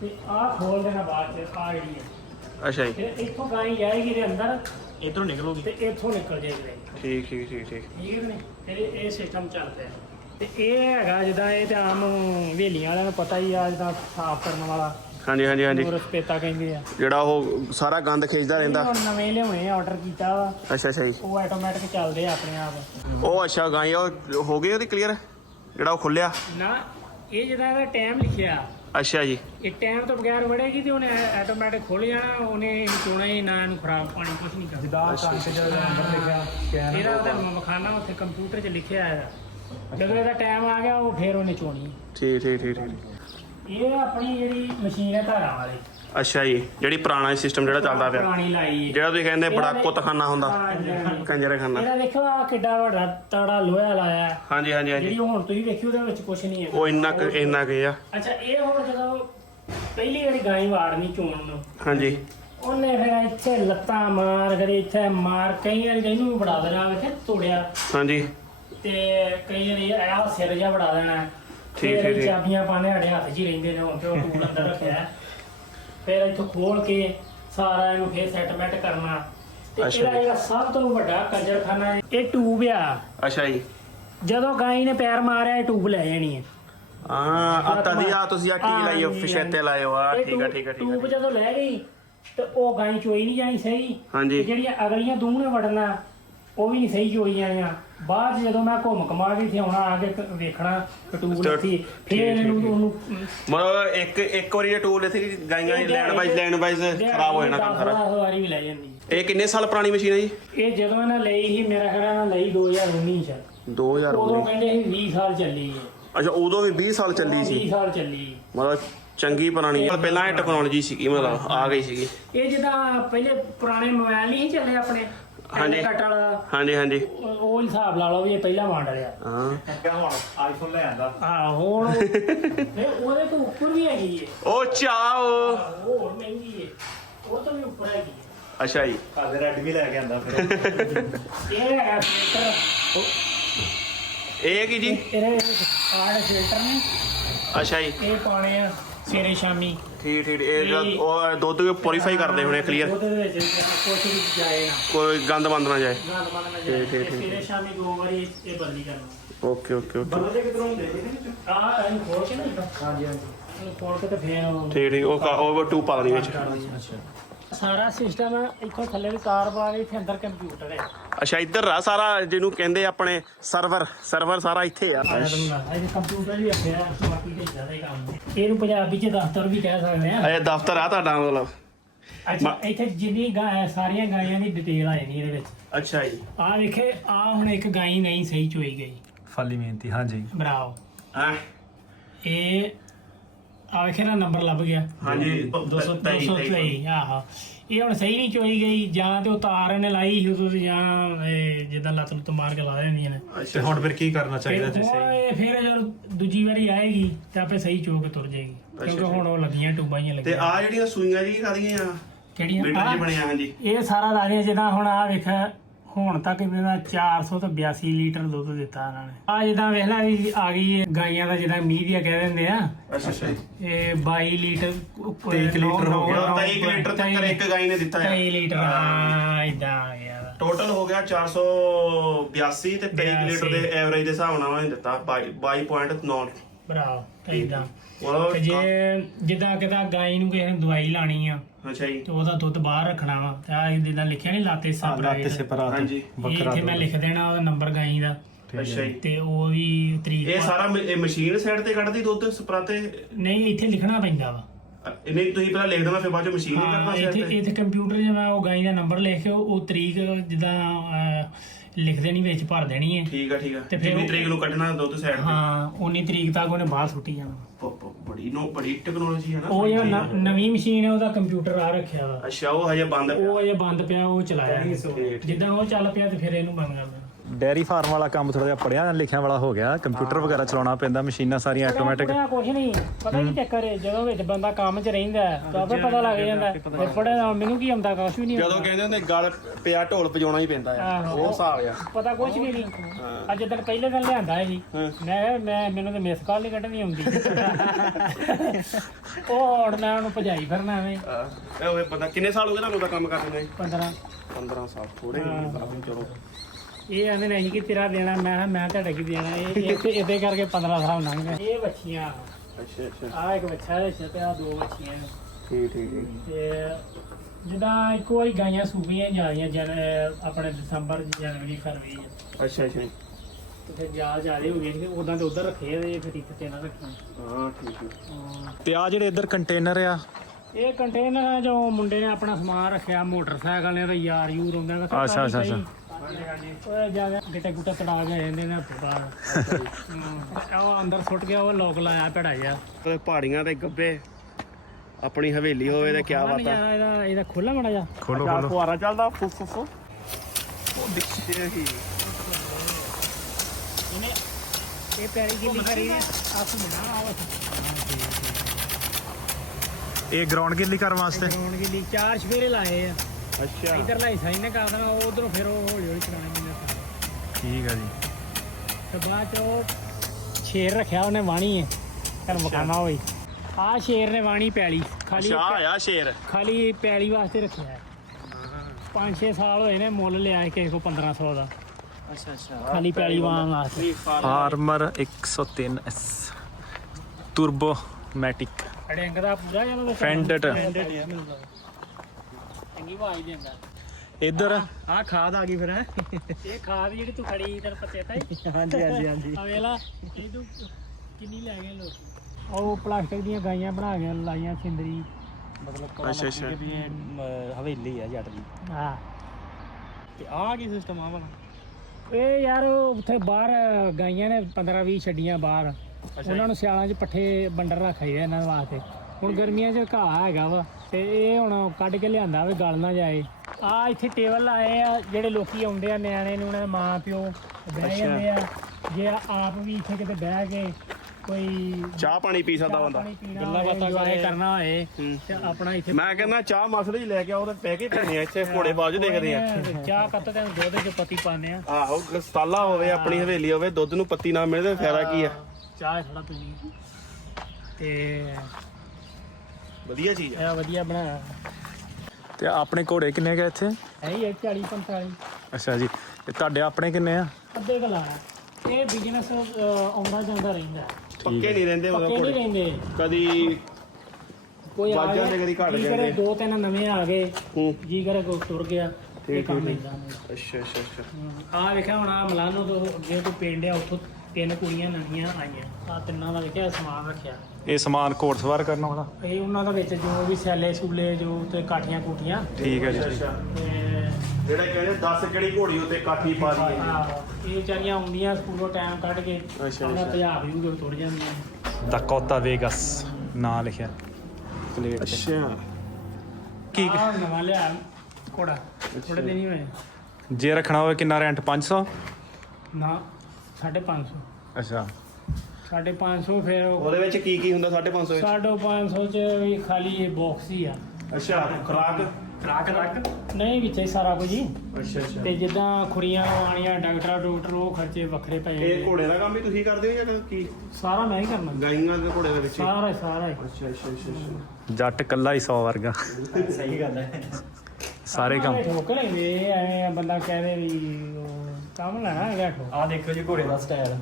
ਤੇ ਆ ਖੋਲ ਦੇਣਾ ਬਾਅਦ ਚ ਆ ਜਿਹੜੀ ਹੈ ਅੱਛਾ ਜੀ। ਫਿਰ ਇੱਥੋਂ ਗਾਈ ਜਾਏਗੀ ਦੇ ਅੰਦਰ ਇਧਰੋਂ ਨਿਕਲੋਗੇ। ਤੇ ਇੱਥੋਂ ਨਿਕਲ ਜਾਏਗੀ ਠੀਕ ਠੀਕ ਠੀਕ ਠੀਕ। ਠੀਕ ਹੈ ਨੇ? ਫਿਰ ਇਹ- ਸਿਸਟਮ ਚੱਲ ਪਿਆ। ਤੇ ਇਹ ਹੈਗਾ ਜਿੱਦਾਂ ਇਹ ਤਾਂ ਆਮ ਹਵੇਲੀਆਂ ਵਾਲਿਆਂ ਨੂੰ ਪਤਾ ਹੀ ਆ ਜਿੱਦਾਂ ਸਾਫ਼ ਕਰਨ ਵਾਲਾ। ਹਾਂਜੀ ਹਾਂਜੀ ਹਾਂਜੀ। ਹੋਰ ਸਪੇਤਾ ਕਹਿੰਦੇ ਆ। ਜਿਹੜਾ ਉਹ ਸਾਰਾ ਗੰਦ ਖਿੱਚਦਾ ਰਹਿੰਦਾ। ਹੁਣ ਨਵੇਂ ਲਿਆਉਣੇ ਆਰਡਰ ਕੀਤਾ ਵਾ। ਅੱਛਾ ਅੱਛਾ ਜੀ। ਉਹ ਆਟੋਮੈਟਿਕ ਚੱਲਦੇ ਆ ਆਪਣੇ ਆਪ। ਉਹ ਅੱਛਾ ਗਾਈ ਉਹ ਹੋ ਗਈ ਉਹਦੀ ਕਲੀਅਰ ਜਿਹੜਾ ਉਹ ਖੁੱਲਿਆ ਨਾ ਇਹ ਜਿਹੜਾ ਇਹਦਾ ਟਾਈਮ ਲਿਖਿਆ। ਅੱਛਾ ਜੀ। ਇਹ ਟਾਈਮ ਤੋਂ ਬਗੈਰ ਵੜੇਗੀ ਤੇ ਉਹਨੇ ਆਟੋਮੈਟਿਕ ਖੋਲ ਜਾਣਾ ਉਹਨੇ ਚੋਣਾ ਹੀ ਨਾ ਇਹਨੂੰ ਖਰਾਬ ਪਾਣੀ ਕੁਝ ਨਹੀਂ ਕਰਦਾ ਜਿੱਦਾਂ ਟਾਂਕੇ ਜਿਹੜਾ ਨੰਬਰ ਲਿਖਿਆ ਸਕੈਨ ਇਹਦਾ ਉਹਦਾ ਮਖਾਨਾ ਉੱਥੇ ਕੰਪਿਊਟਰ 'ਚ ਲਿਖਿਆ ਹੈ ਜਦੋਂ ਇਹਦਾ ਟਾਈਮ ਆ ਗਿਆ ਉਹ ਫੇਰ ਉਹਨੇ ਚੋਣੀ ਠੀਕ ਠੀਕ ਠੀਕ ਠੀਕ। ਇਹ ਆਪਣੀ ਜਿਹੜੀ ਮਸ਼ੀਨ ਹੈ ਧਾਰਾਂ ਵਾਲੀ। ਅੱਛਾ ਜੀ ਜਿਹੜੀ ਪੁਰਾਣਾ ਸਿਸਟਮ ਜਿਹੜਾ ਚੱਲਦਾ ਪਿਆ। ਪੁਰਾਣੀ ਲਾਈ। ਜਿਹੜਾ ਤੁਸੀਂ ਕਹਿੰਦੇ ਬੜਾ ਕੁੱਤਖਾਨਾ ਹੁੰਦਾ। ਕੰਜਰਖਾਨਾ। ਇਹਦਾ ਦੇਖੋ ਆ ਕਿੱਡਾ ਵੱਡਾ ਤੜਾ ਲੋਹਾ ਲਾਇਆ। ਹੈ। ਹਾਂਜੀ ਹਾਂਜੀ। ਜਿਹੜੀ ਹਾਂਜੀ ਉਹ ਹੁਣ ਤੁਸੀਂ ਵੇਖੀ ਉਹਦੇ ਵਿੱਚ ਕੁਝ ਨਹੀਂ ਹੈ। ਉਹ ਇੰਨਾ ਕੁ- ਇੰਨਾ ਕੁ ਆ। ਅੱਛਾ ਇਹ ਹੁਣ ਜਦੋਂ ਪਹਿਲੀ ਵਾਰੀ ਗਾਈ ਵਾੜਨੀ ਚੋਣ ਨੂੰ। ਹਾਂਜੀ। ਉਹਨੇ ਫਿਰ ਇੱਥੇ ਲੱਤਾਂ ਮਾਰ ਕਦੇ ਇੱਥੇ ਮਾਰ ਕਈ ਵਾਰੀ ਇਹਨੂੰ ਵੀ ਬੜਾ ਦੇਣਾ ਵੇਖੇ ਤੋੜਿਆ। ਹਾਂਜੀ। ਤੇ ਕਈ ਵਾਰੀ ਇਹ ਸਿਰ ਜਿਹਾ ਬੜਾ ਦੇਣਾ। ਠੀਕ, ਫਿਰ ਠੀਕ, ਠੀਕ। ਚਾਬੀਆਂ ਪਾਣੇ ਸਾਡੇ ਹੱਥ 'ਚ ਹੀ ਰਹਿੰਦੇ ਨੇ ਹੁਣ ਤੇ ਉਹ ਟੂਲ ਅੰਦਰ ਰੱਖਿਆ। ਹੈ। ਫਿਰ ਇੱਥੋਂ ਖੋਲ ਕੇ ਸਾਰਾ ਇਹਨੂੰ ਫੇਰ ਸੈਟਮੈਂਟ ਕਰਨਾ। ਤੇ ਅੱਛਾ ਇਹਦਾ ਜੀ। ਜਿਹੜਾ ਸਭ ਤੋਂ ਵੱਡਾ ਕੰਜਰਖਾਨਾ ਹੈ ਇਹ ਟੂਬ ਆ। ਅੱਛਾ ਜੀ। ਜਦੋਂ ਗਾਈ ਨੇ ਪੈਰ ਮਾਰਿਆ ਇਹ ਟੂਬ ਲੈ ਜਾਣੀ ਹੈ। ਹਾਂ ਆ ਤਦੀ ਆ ਤੁਸੀਂ ਆ ਕੀ ਲਾਈਓ ਹਾਂਜੀ, ਫਿਸ਼ੇਤੇ ਲਾਇਓ ਆ ਇਹ ਠੀਕ ਆ ਟੂਬ- ਠੀਕ ਆ ਠੀਕ ਟੂਬ ਆ। ਜਦੋਂ ਲੈ ਗਈ ਤੇ ਉਹ ਗਾਈ ਚੋਈ ਨਹੀਂ ਜਾਣੀ ਸਹੀ। ਹਾਂਜੀ। ਤੇ ਜਿਹੜੀਆਂ ਅਗਲੀਆਂ ਦੂਣੇ ਵੜਨਾ ਉਹ ਵੀ ਨਹੀਂ ਸਹੀ ਚੋਈ ਜਾਣੀਆਂ ਬਾਅਦ 'ਚ ਜਦੋਂ ਮੈਂ ਘੁੰਮ ਕਮਾ ਕੇ ਇੱਥੇ ਆਉਣਾ ਆ ਕੇ ਕ- ਵੇਖਣਾ ਕਿ ਟੂਬ ਤੇ- ਲੱਥੀ ਠੀਕ, ਫੇਰ ਇਹਨੂੰ। ਉਹਨੂੰ ਮਤਲਬ ਇੱਕ ਇੱਕ ਵਾਰੀ ਇਹ ਟੂਲ ਇੱਥੇ ਗਾਈਆਂ ਦੀ ਲੈਣ ਵਾਈਜ਼ ਲੈਣ ਵਾਈਜ਼ ਖਰਾਬ ਹੋ ਜਾਣਾ ਕੰਮ ਸਾਰਾ। ਦਸ ਵਾਰੀ ਵੀ ਲੈ ਜਾਂਦੀ ਇਹ ਕਿੰਨੇ ਸਾਲ ਪੁਰਾਣੀ ਮਸ਼ੀਨ ਹੈ ਜੀ? ਇਹ ਜਦੋਂ ਇਹਨਾਂ ਲਈ ਸੀ ਮੇਰਾ ਖਿਆਲ ਨਾਲ ਲਈ 2019 ਚ। 2019 ਉਦੋਂ ਕਹਿੰਦੇ ਸੀ 20 ਸਾਲ ਚੱਲੀ ਹੈ। ਅੱਛਾ ਉਦੋਂ ਵੀ 20 ਸਾਲ ਚੱਲੀ 20 ਸੀ ਸਾਲ ਚੱਲੀ ਮਤਲਬ ਚੰਗੀ ਪੁਰਾਣੀ ਪਹਿਲਾਂ ਇਹ ਟੈਕਨੋਲੋਜੀ ਸੀਗੀ ਮਤਲਬ ਆ ਗਈ ਸੀਗੀ। ਇਹ ਜਿੱਦਾਂ ਪਹਿਲੇ ਪੁਰਾਣੇ ਮੋਬਾਈਲ ਨਹੀਂ ਸੀ ਚੱਲੇ ਆਪਣੇ। ਹਾਂਜੀ। ਕੱਟ ਵਾਲਾ ਹਾਂਜੀ ਹਾਂਜੀ ਉਹ ਉਹ ਹਿਸਾਬ ਲਾ ਲਓ ਵੀ ਇਹ ਪਹਿਲਾ ਮਾਡਲ ਆ ਹਾਂ ਕਿਹਾ ਹੁਣ ਆਈਫੋਨ ਲੈ ਆਂਦਾ ਹਾਂ ਹੁਣ ਉਹ- ਨਹੀਂ ਉਹਦੇ ਤੋਂ ਉੱਪਰ ਵੀ ਹੈਗੀ ਹੈ ਉਹ ਚਾਓ ਉਹ ਹੋਰ ਮਹਿੰਗੀ ਹੈ ਉਹ ਤੋਂ ਵੀ ਉੱਪਰ ਹੈਗੀ ਹੈ ਅੱਛਾ ਜੀ ਕਾਦੇ ਰੈਡਮੀ ਲੈ ਕੇ ਆਂਦਾ ਫਿਰ ਇਹ ਹੈਗਾ ਫਿਲਟਰ ਇਹ ਕੀ ਜੀ ਇਹਦੇ ਕਾਰਡ ਫਿਲਟਰ ਨੇ ਅੱਛਾ ਜੀ ਇਹ ਪਾਣੇ ਆ ਸਵੇਰੇ ਸ਼ਾਮੀ। ਠੀਕ ਠੀਕ ਇਹ ਜਿਹੜਾ ਉਹ ਦੁੱਧ ਨੂੰ ਪੋਰੀਫਾਈ ਕਰਦੇ ਹੋਣੇ ਕਲੀਅਰ ਉਹਦੇ ਵਿੱਚ ਕੁਛ ਵੀ ਜਾਏ ਨਾ। ਕੋਈ ਗੰਦ ਬੰਦ ਨਾ ਜਾਏ। ਗੰਦ ਮੰਦ ਨਾ ਜਾਏ। ਠੀਕ, ਠੀਕ, ਤੇ ਸਵੇਰੇ ਸ਼ਾਮੀ ਦੋ ਵਾਰੀ ਇਹ ਬਦਲੀ ਕਰਨਾ। Okay okay okay. ਬੰਦੇ ਕਿਧਰੋਂ ਹੁੰਦੇ ਜੀ ਆ ਇਹਨੂੰ ਖੋਲ ਕੇ ਨਾ ਹਾਂਜੀ ਹਾਂਜੀ। ਇਹਨੂੰ ਖੋਲ ਕੇ ਤੇ ਫੇਰ ਉਹ- ਠੀਕ ਠੀਕ ਉਹ ਕਾ- ਉਹ ਟੂ ਪਾ ਦੇਣੀ ਵਿੱਚ। ਸਾਰਾ ਸਿਸਟਮ ਇੱਥੋਂ ਥੱਲੇ ਵੀ ਤਾਰ ਪਾ ਕੇ ਇੱਥੇ ਅੰਦਰ ਕੰਪਿਊਟਰ ਹੈ। ਅੱਛਾ ਇੱਧਰ ਆ ਸਾਰਾ ਜਿਹਨੂੰ ਕਹਿੰਦੇ ਆਪਣੇ ਸਰਵਰ ਸਰਵਰ ਸਾਰਾ ਇੱਥੇ ਆ। ਇਹ ਕੰਪਿਊਟਰ ਵੀ ਰੱਖਿਆ ਬਾਕੀ ਤੇ ਜ਼ਿਆਦਾ ਹੀ ਕੰਮ ਹੈ। ਇਹਨੂੰ ਪੰਜਾਬੀ ਚ ਦਫ਼ਤਰ ਵੀ ਕਹਿ ਸਕਦੇ ਆ। ਇਹ ਦਫ਼ਤਰ ਆ ਤੁਹਾਡਾ ਮਤਲਬ? ਅੱਛਾ ਇੱਥੇ ਜਿੰਨੀ ਗਾਂ ਸਾਰੀਆਂ ਗਾਈਆਂ ਦੀ ਡਿਟੇਲ ਆ ਜਾਣੀ ਇਹਦੇ ਵਿੱਚ। ਅੱਛਾ ਜੀ। ਆ ਵੇਖੇ ਆ ਹੁਣ ਇੱਕ ਗਾਈ ਨਹੀਂ ਸਹੀ ਚੋਈ ਗਈ। ਫਾਲੀ ਮਿਹਨਤੀ ਹਾਂਜੀ। ਬਰਾਓ। ਹਾਂ? ਇਹ ਆ ਵੇਖੇ ਨਾ ਨੰਬਰ ਲੱਭ ਗਿਆ। ਹਾਂਜੀ 223 ਆਹੋ। ਇਹ ਹੁਣ ਸਹੀ ਨਹੀਂ ਚੋਈ ਗਈ ਜਾਂ ਤੇ ਉਹ ਤਾਰ ਇਹਨੇ ਲਾਈ ਸੀ ਉਦੋਂ ਤੇ ਜਾਂ ਇਹ ਜਿੱਦਾਂ ਲੱਤ ਲੁੱਤ ਮਾਰ ਕੇ ਲਾ ਦਿੰਦੀਆਂ ਨੇ। ਤੇ ਹੁਣ ਫਿਰ ਕੀ ਕਰਨਾ ਚਾਹੀਦਾ ਜੇ ਸਹੀ? ਫਿਰ ਜਦ ਦੂਜੀ ਵਾਰੀ ਆਏਗੀ ਤੇ ਆਪੇ ਸਹੀ ਚੋ ਕੇ ਤੁਰ ਜਾਏਗੀ। ਕਿਉਂਕਿ। ਹੁਣ ਉਹ ਲੱਗੀਆਂ ਟੂਬਾਂ ਹੀ ਤੇ ਲੱਗੀਆਂ। ਆ ਜਿਹੜੀਆਂ ਸੂਈਆਂ ਜੀ ਕਾਦੀਆਂ ਆ ਕਿਹੜੀਆਂ ਜੀ ਬਣਿਆ ਹਾਂਜੀ। ਇਹ ਸਾਰਾ ਲਾ ਦਿਆਂ ਜਿੱਦਾਂ ਹੁਣ ਆ ਵੇਖ ਹੁਣ ਤੱਕ ਇਹਨਾਂ 400 ਤੋਂ 82 ਲੀਟਰ ਦੁੱਧ ਦਿੱਤਾ ਇਹਨਾਂ ਨੇ। ਆ ਜਿੱਦਾਂ ਵੇਖ ਲੈ ਵੀ ਆ ਗਈ ਇਹ ਗਾਈਆਂ ਦਾ ਜਿੱਦਾਂ ਮੀਡੀਆ ਕਹਿ ਦਿੰਦੇ ਆ। ਅੱਛਾ ਅੱਛਾ ਇਹ 22 ਲੀਟਰ ਉੱਪਰ ਤੇਈ ਕੁ ਲੀਟਰ ਹੋ ਗਿਆ। 23 ਲੀਟਰ ਤੱਕ ਇੱਕ ਗਾਈ ਨੇ ਦਿੱਤਾ ਹੈ 23 ਲੀਟਰ ਹਾਂ ਇਦਾਂ ਆ ਗਿਆ। ਟੋਟਲ ਹੋ ਗਿਆ 482 ਤੇ 23 ਲੀਟਰ ਦੇ ਐਵਰੇਜ ਦੇ ਹਿਸਾਬ ਨਾਲ ਉਹਨੇ ਦਿੱਤਾ। 22.9 ਭਰਾ ਇਦਾਂ ਜੇ ਜਿੱਦਾਂ ਕਿਦਾਂ ਗਾਈ ਨੂੰ ਕਿਸੇ ਨੇ ਦਵਾਈ ਲਾਣੀ ਆ ਅੱਛਾ ਜੀ। ਤੇ ਉਹਦਾ ਦੁੱਧ ਬਾਹਰ ਰੱਖਣਾ ਵਾ। ਤੇ ਆ ਇਹਦੇ ਨਾਲ ਲਿਖਿਆ ਨਹੀਂ ਲਾਤੇ ਰਾਤੇ ਸਾਬਰਾ ਸੇਪਰਾਤ ਹਾਂਜੀ। ਵੱਖਰਾ ਇੱਥੇ ਮੈਂ ਲਿਖ ਦੇਣਾ ਉਹਦਾ ਨੰਬਰ ਗਾਈ ਦਾ। ਅੱਛਾ ਜੀ। ਤੇ ਉਹਦੀ ਤਰੀਕ ਇਹ ਸਾਰਾ ਮ- ਇਹ ਮਸ਼ੀਨ ਸਾਈਡ ਤੇ ਕੱਢਦੀ ਦੁੱਧ ਸਪਰਾਤੇ? ਨਹੀਂ ਇੱਥੇ ਲਿਖਣਾ ਪੈਂਦਾ ਵਾ। ਨਹੀਂ ਤੁਸੀਂ ਪਹਿਲਾਂ ਲਿਖ ਦੇਣਾ ਫਿਰ ਬਾਅਦ ਚ ਮਸ਼ੀਨ ਹੀ ਹਾਂ ਕਰਨਾ ਇੱਥੇ ਸਾਈਡ ਤੇ? ਇੱਥੇ ਕੰਪਿਊਟਰ ਜਿਵੇਂ ਉਹ ਗਾਈ ਦਾ ਨੰਬਰ ਲਿਖ ਕੇ ਉਹ ਉਹ ਤਰੀਕ ਜਿੱਦਾਂ ਅਹ, ਲਿਖ ਦੇਣੀ ਵਿੱਚ ਭਰ ਦੇਣੀ ਹੈ। ਠੀਕ ਆ ਠੀਕ ਆ। ਤੇ ਫਿਰ ਜਿੰਨੀ ਉਹ- ਤਰੀਕ ਨੂੰ ਕੱਢਣਾ ਦੁੱਧ ਸਾਈਡ ਤੇ। ਹਾਂ ਉਨੀ ਤਰੀਕ ਤੱਕ ਉਹਨੇ ਬਾਹਰ ਸੁੱਟੀ ਜਾਣਾ। ਪ- ਪ- ਬੜੀ ਨੋ ਬੜੀ ਟੈਕਨੋਲੋਜੀ ਹੈ ਨਾ ਉਹ ਜਿਹੜਾ ਨ- ਨਵੀਂ ਮਸ਼ੀਨ ਹੈ ਉਹਦਾ ਕੰਪਿਊਟਰ ਆ ਰੱਖਿਆ ਵਾ। ਅੱਛਾ ਉਹ ਹਜੇ ਬੰਦ ਪਿਆ। ਉਹ ਅਜੇ ਬੰਦ ਪਿਆ ਉਹ ਚਲਾਇਆ ਨਹੀਂ ਠੀਕ, ਠੀਕ। ਜਿੱਦਾਂ ਉਹ ਚੱਲ ਪਿਆ ਤੇ ਫਿਰ ਇਹਨੂੰ ਬੰਦ ਕਰ ਦੇਣਾ। ਡੈਰੀ ਫਾਰਮ ਵਾਲਾ ਕੰਮ ਥੋੜਾ ਜਿਹਾ ਪੜਿਆ ਲਿਖਿਆ ਵਾਲਾ ਹੋ ਗਿਆ ਕੰਪਿਊਟਰ ਵਗੈਰਾ ਚਲਾਉਣਾ ਪੈਂਦਾ ਮਸ਼ੀਨਾਂ ਸਾਰੀਆਂ ਆਟੋਮੈਟਿਕ ਪੜਿਆ ਕੁਛ ਨਹੀਂ ਪਤਾ ਕੀ ਚੱਕਰ ਹੈ ਜਦੋਂ ਵਿੱਚ ਬੰਦਾ ਕੰਮ 'ਚ ਰਹਿੰਦਾ ਹੈ, ਤਾਂ ਆਪੇ ਪਤਾ ਲੱਗ ਜਾਂਦਾ ਹੈ ਪੜਿਆ ਮੈਨੂੰ ਕੀ ਆਉਂਦਾ ਕੁਛ ਵੀ ਨਹੀਂ ਜਦੋਂ ਕਹਿੰਦੇ ਹੁੰਦੇ ਗਲ ਪਿਆ ਢੋਲ ਵਜਾਉਣਾ ਹੀ ਪੈਂਦਾ ਆ ਆਹੋ। ਉਹ ਹਿਸਾਬ ਆ। ਪਤਾ ਕੁਛ ਵੀ ਨਹੀਂ। ਅੱਜ ਦਿਨ ਪਹਿਲੇ ਦਿਨ ਲਿਆਂਦਾ ਸੀ। ਮੈਂ ਮੈਂ ਮੈਨੂੰ ਤੇ ਮਿਸ ਕਾਲ ਨਹੀਂ ਕੱਢਣੀ ਆਉਂਦੀ। ਉਹ ਹੁਣ ਮੈਂ ਉਹਨੂੰ ਭਜਾਈ ਫਿਰਨਾ ਐਵੇਂ। ਇਹ ਹੋਏ ਬੰਦਾ ਕਿੰਨੇ ਸਾਲ ਹੋ ਗਏ ਤੁਹਾਨੂੰ ਦਾ ਕੰਮ ਕਰਦੇ ਨੇ? 15 15 ਸਾਲ ਥੋੜੇ ਨਹੀਂ ਕਾਫੀ ਚਲੋ। ਇਹ ਆਂਦੇ ਨਹੀਂ ਕਿ ਤੇਰਾ ਦੇਣਾ ਮੈਂ ਕਿਹਾ ਮੈਂ ਤੁਹਾਡਾ ਕੀ ਦੇਣਾ ਇਹ ਇਹ ਇਹਦੇ ਕਰਕੇ 15 ਸਾਲ ਲੰਘ ਗਏ। ਇਹ ਬੱਚੀਆਂ ਅੱਛਾ ਅੱਛਾ। ਆ ਇੱਕ ਬੱਚਾ ਦੇ ਤੇ ਆ ਦੋ ਬੱਚੀਆਂ ਠੀਕ ਠੀਕ ਠੀਕ। ਤੇ ਜਿੱਦਾਂ ਇੱਕੋ ਵਾਰੀ ਗਾਈਆਂ ਸੂਪੀਆਂ ਜਾਂਦੀਆਂ ਜਨ ਆਪਣੇ ਦਸੰਬਰ ਜਨਵਰੀ ਫਰਵਰੀ ਚ। ਅੱਛਾ ਅੱਛਾ। ਤੇ ਫਿਰ ਜਾ ਹੋ ਗਏ ਤੇ ਉਦਾਂ ਤੇ ਉਧਰ ਰੱਖੇ ਆ ਤੇ ਫਿਰ ਇੱਥੇ ਤੇ ਨਾ ਰੱਖੀ ਹਾਂ ਠੀਕ ਠੀਕ। ਤੇ ਆ ਜਿਹੜੇ ਇੱਧਰ ਕੰਟੇਨਰ ਆ? ਇਹ ਕੰਟੇਨਰ ਆ ਜੋ ਮੁੰਡੇ ਨੇ ਆਪਣਾ ਸਮਾਨ ਰੱਖਿਆ ਮੋਟਰਸਾਈਕਲ ਨੇ ਤਾਂ ਯਾਰ ਯੂਰ ਹੁੰਦਾ ਹੈਗਾ ਅੱਛਾ, ਅੱਛਾ, ਅੱਛਾ। ਉਹ ਜਾ ਕੇ ਗਿੱਟੇ ਗੁੱਟੇ ਤੜਾ ਕੇ ਜਾਂਦੇ ਨੇ ਹੱਥ ਬਾਹਰ। ਹਮ, ਉਹ ਅੰਦਰ ਸੁੱਟ ਗਿਆ ਉਹ ਲੋਕ ਲਾਇਆ ਭੜਾ ਜਿਹਾ ਤੇ ਪਹਾੜੀਆਂ ਤੇ ਗੱਬੇ। ਆਪਣੀ ਹਵੇਲੀ ਹੋਵੇ ਤੇ ਕੀ ਬਾਤ ਆ। ਇਹਦਾ ਇਹਦਾ ਖੋਲਾ ਮੜਾ ਜਾ ਖੋਲੋ ਖੋਲੋ ਫੁਹਾਰਾ ਚੱਲਦਾ? ਫੁ ਫੁ ਫੁ ਉਹ ਦਿਖਦੇ ਹੀ। ਇਹਨੇ ਇਹ ਪੈਰੀ ਗਿੱਲੀ ਕਰੀ ਨੇ। ਆਸੂ ਬਣਾ ਆਵਾ ਇਹ ਗਰਾਊਂਡ ਗਿੱਲੀ ਕਰਨ ਵਾਸਤੇ? ਗਰਾਊਂਡ ਗਿੱਲੀ ਚਾਰ ਸਵੇਰੇ ਲਾਏ ਆ। ਅੱਛਾ। ਇਧਰ ਲਾਈ ਸਾਈ ਨੇ ਕਰ ਦੇਣਾ ਉਧਰੋਂ ਫਿਰ ਉਹ ਹੌਲੀ ਹੌਲੀ ਚਲਾਣੇ ਪੈਂਦੇ ਠੀਕ ਆ ਜੀ। ਤੇ ਬਾਅਦ ਚ ਉਹ ਸ਼ੇਰ ਰੱਖਿਆ ਉਹਨੇ ਵਾਣੀ ਹੈ ਕਰ ਮਕਾਨਾ ਹੋਈ ਆ ਸ਼ੇਰ ਨੇ ਵਾਣੀ ਪੈਲੀ ਖਾਲੀ ਅੱਛਾ ਆਇਆ ਸ਼ੇਰ। ਖਾਲੀ ਪੈਲੀ ਵਾਸਤੇ ਰੱਖਿਆ ਹੈ। 5-6 ਸਾਲ ਹੋਏ ਨੇ ਮੁੱਲ ਲਿਆ ਹੈ ਕਿਸੇ ਕੋ 1500 ਦਾ। ਅੱਛਾ ਅੱਛਾ। ਖਾਲੀ ਪੈਲੀ ਵਾਂ ਵਾਸਤੇ। Farmer 103 S. ਟਰਬੋ ਮੈਟਿਕ ਅੜਿੰਗ ਦਾ ਪੂਰਾ ਜਾਂਦਾ Fended। ਚੰਗੀ ਆਵਾਜ਼ ਦਿੰਦਾ। ਇੱਧਰ। ਆ ਖਾਦ ਆ ਗਈ ਫਿਰ ਇਹ ਖਾਦ ਜਿਹੜੀ ਤੂੰ ਖੜੀ ਤੈਨੂੰ ਪਤਾ ਤਾਂ ਹੀ। ਹਾਂਜੀ ਹਾਂਜੀ ਹਾਂਜੀ। ਆ ਵੇਲਾ ਇਹ ਤੂੰ ਕਿੰਨੀ ਲੈ ਗਏ ਲੋਕ। ਉਹ ਪਲਾਸਟਿਕ ਦੀਆਂ ਗਾਈਆਂ ਬਣਾ ਕੇ ਲਾਈਆਂ ਸਿੰਦਰੀ। ਮਤਲਬ ਅੱਛਾ, ਅੱਛਾ। ਵੀ ਇਹ ਮ, ਹਵੇਲੀ ਆ ਜੱਟ ਦੀ। ਹਾਂ। ਤੇ ਆਹ ਕੀ ਸਿਸਟਮ ਆ ਭਲਾ? ਇਹ ਯਾਰ ਉਹ ਉੱਥੇ ਬਾਹਰ ਗਾਈਆਂ ਨੇ 15 20 ਛੱਡੀਆਂ ਬਾਹਰ। ਉਹਨਾਂ ਨੂੰ ਸਿਆਲਾਂ 'ਚ ਪੱਠੇ ਬੰਡਰ ਰੱਖਾਈ ਦੇ ਇਹਨਾਂ ਵਾਸਤੇ। ਹੁਣ ਗਰਮੀਆਂ 'ਚ ਘਾਹ ਹੈਗਾ ਵਾ। ਤੇ ਇਹ ਹੁਣ ਕੱਢ ਕੇ ਲਿਆਂਦਾ ਵੀ ਗਲ ਨਾ ਜਾਏ। ਆ ਇੱਥੇ ਟੇਬਲ ਲਾਏ ਆ ਜਿਹੜੇ ਲੋਕੀ ਆਉਂਦੇ ਆ ਨਿਆਣੇ ਨੂੰ ਉਹਨਾਂ ਦੇ ਮਾਂ ਪਿਓ ਬਹਿ ਜਾਂਦੇ ਆ। ਜੇ ਆਪ ਵੀ ਇੱਥੇ ਕਿਤੇ ਬਹਿ ਕੇ ਕੋਈ ਚਾਹ ਪਾਣੀ ਪੀ ਸਕਦਾ ਬੰਦਾ। ਪਾਣੀ ਪੀਣਾ ਗੱਲਾਂ ਬਾਤਾਂ ਕਰਨਾ ਹੋਏ ਹੂੰ। ਤੇ ਆਪਣਾ ਇੱਥੇ ਮੈਂ ਕਹਿੰਦਾ ਚਾਹ ਮਸਲੀ ਲੈ ਕੇ ਆਓ ਤੇ ਪੈ ਕੇ ਪੀਣੇ ਆ ਇੱਥੇ ਘੋੜੇ ਬਾਜੂ ਦੇਖਦੇ ਆ। ਚਾਹ ਕੱਤ ਤੇ ਦੁੱਧ 'ਚ ਪੱਤੀ ਪਾਉਂਦੇ ਆ। ਆਹੋ ਗਸਤਾਲਾ ਹੋਵੇ ਆਪਣੀ ਹਵੇਲੀ ਹੋਵੇ ਦੁੱਧ ਨੂੰ ਪੱਤੀ ਨਾ ਮਿਲੇ ਤੇ ਫਾਇਦਾ ਕੀ ਆ? ਚਾਹ ਥੋੜਾ ਪੀਣੀ ਤੇ ਵਧੀਆ ਚੀਜ਼ ਆ। ਇਹ ਵਧੀਆ ਬਣਾਇਆ ਤੇ ਆਪਣੇ ਘੋੜੇ ਕਿੰਨੇ ਗਏ ਇੱਥੇ? ਹੈ ਹੀ 40 45 ਅੱਛਾ ਜੀ। ਤੇ ਤੁਹਾਡੇ ਆਪਣੇ ਕਿੰਨੇ ਆ? ਅੱਧੇ ਕਲਾ ਇਹ ਬਿਜ਼ਨਸ ਆਉਂਦਾ ਜਾਂਦਾ ਰਹਿੰਦਾ। ਪੱਕੇ ਨਹੀਂ ਰਹਿੰਦੇ ਪੱਕੇ ਉਹਦੇ ਨਹੀਂ ਘੋੜੇ। ਰਹਿੰਦੇ। ਕਦੀ ਕੋਈ ਆ ਗਿਆ ਜਾਂਦੇ, ਕਦੀ ਘੱਟ ਜੀ ਕਰੇ ਜਾਂਦੇ। ਦੋ ਤਿੰਨ ਨਵੇਂ ਆ ਗਏ। ਹੂੰ। ਜੀ ਕਰੇ ਕੋ ਤੁਰ ਗਿਆ ਇਹ ਠੀਕ, ਕੰਮ ਠੀਕ, ਇਦਾਂ ਅੱਛਾ ਅੱਛਾ ਅੱਛਾ। ਆ ਵੇਖਿਆ ਹੁਣ ਆ ਮਲਾਨੋ ਤੋਂ ਅੱਗੇ ਕੋਈ ਪਿੰਡ ਆ ਉੱਥੋਂ ਤਿੰਨ ਕੁੜੀਆਂ ਨਵੀਆਂ ਆਈਆਂ। ਆ ਤਿੰਨਾਂ ਦਾ ਵੇਖਿਆ ਸਮਾਨ ਰੱਖਿਆ। ਇਹ ਸਮਾਨ ਘੋੜ ਸਵਾਰ ਕਰਨਾ ਉਹਦਾ? ਇਹ ਉਹਨਾਂ ਦਾ ਵਿੱਚ ਜੋ ਵੀ ਸੈਲੇ ਸੂਲੇ ਜੋ ਤੇ ਕਾਠੀਆਂ ਕੂਠੀਆਂ। ਠੀਕ ਹੈ ਜੀ ਅੱਛਾ ਤੇ ਜਿਹੜਾ ਕਹਿੰਦੇ 10 ਕਿਹੜੀ ਘੋੜੀ ਉੱਤੇ ਕਾਠੀ ਪਾ ਦਈਏ। ਆਹੋ, ਇਹ ਵਿਚਾਰੀਆਂ ਆਉਂਦੀਆਂ ਸਕੂਲੋਂ ਟਾਈਮ ਕੱਢ ਕੇ ਅੱਛਾ, ਉਹਨਾਂ ਅੱਛਾ। ਪੰਜਾਬ ਵੀ ਉਹ ਤੁਰ ਜਾਂਦੀਆਂ। ਡਾਕੋਟਾ ਵੇਗਸ ਨਾਂ ਲਿਖਿਆ। ਪਲੇਟ ਤੇ। ਅੱਛਾ। ਕੀ ਨਵਾਂ ਲਿਆ ਘੋੜਾ। ਥੋੜੇ ਦਿਨ ਹੀ ਹੋਏ। ਜੇ ਰੱਖਣਾ ਹੋਵੇ ਕਿੰਨਾ ਰੈਂਟ? 500 ਨਾ 550 ਅੱਛਾ। 550 ਫਿਰ ਉਹਦੇ ਵਿੱਚ ਕੀ ਕੀ ਹੁੰਦਾ 550 ਵਿੱਚ? 550 ਚ ਵੀ ਖਾਲੀ ਇਹ ਬਾਕਸ ਹੀ ਆ। ਅੱਛਾ ਖੁਰਾਕ? ਖਰਾਕ ਰੱਖ? ਨਹੀਂ ਵਿੱਚ ਹੀ ਸਾਰਾ ਕੁਝ ਹੀ। ਅੱਛਾ ਅੱਛਾ। ਤੇ ਜਿੱਦਾਂ ਕੁੜੀਆਂ ਲਵਾਉਣੀਆਂ ਡਾਕਟਰ ਡਾਕਟਰ ਉਹ ਖਰਚੇ ਵੱਖਰੇ ਪੈ ਇਹ ਘੋੜੇ ਦਾ ਕੰਮ ਵੀ ਤੁਸੀਂ ਕਰਦੇ ਹੋ ਜਾਂ ਕੀ? ਸਾਰਾ ਮੈਂ ਹੀ ਕਰਨਾ। ਗਾਈਆਂ ਦੇ ਘੋੜੇ ਦੇ ਵਿੱਚ ਹੀ? ਸਾਰਾ ਹੀ, ਸਾਰਾ ਹੀ। ਅੱਛਾ ਅੱਛਾ ਅੱਛਾ ਅੱਛਾ। ਜੱਟ ਕੱਲਾ ਹੀ 100 ਵਰਗਾ। ਸਹੀ ਗੱਲ ਹੈ। ਸਾਰੇ ਕੰਮ। ਠੋਕ ਲੈਂਦੇ ਐਵੇਂ ਬੰਦਾ ਕਹਦੇ ਵੀ ਉਹ ਕੰਮ ਲੈਣਾ ਹੈਗਾ ਠੋਕ। ਆਹ ਦੇਖੋ ਜੀ ਘੋੜੇ ਦਾ ਸਟਾਈਲ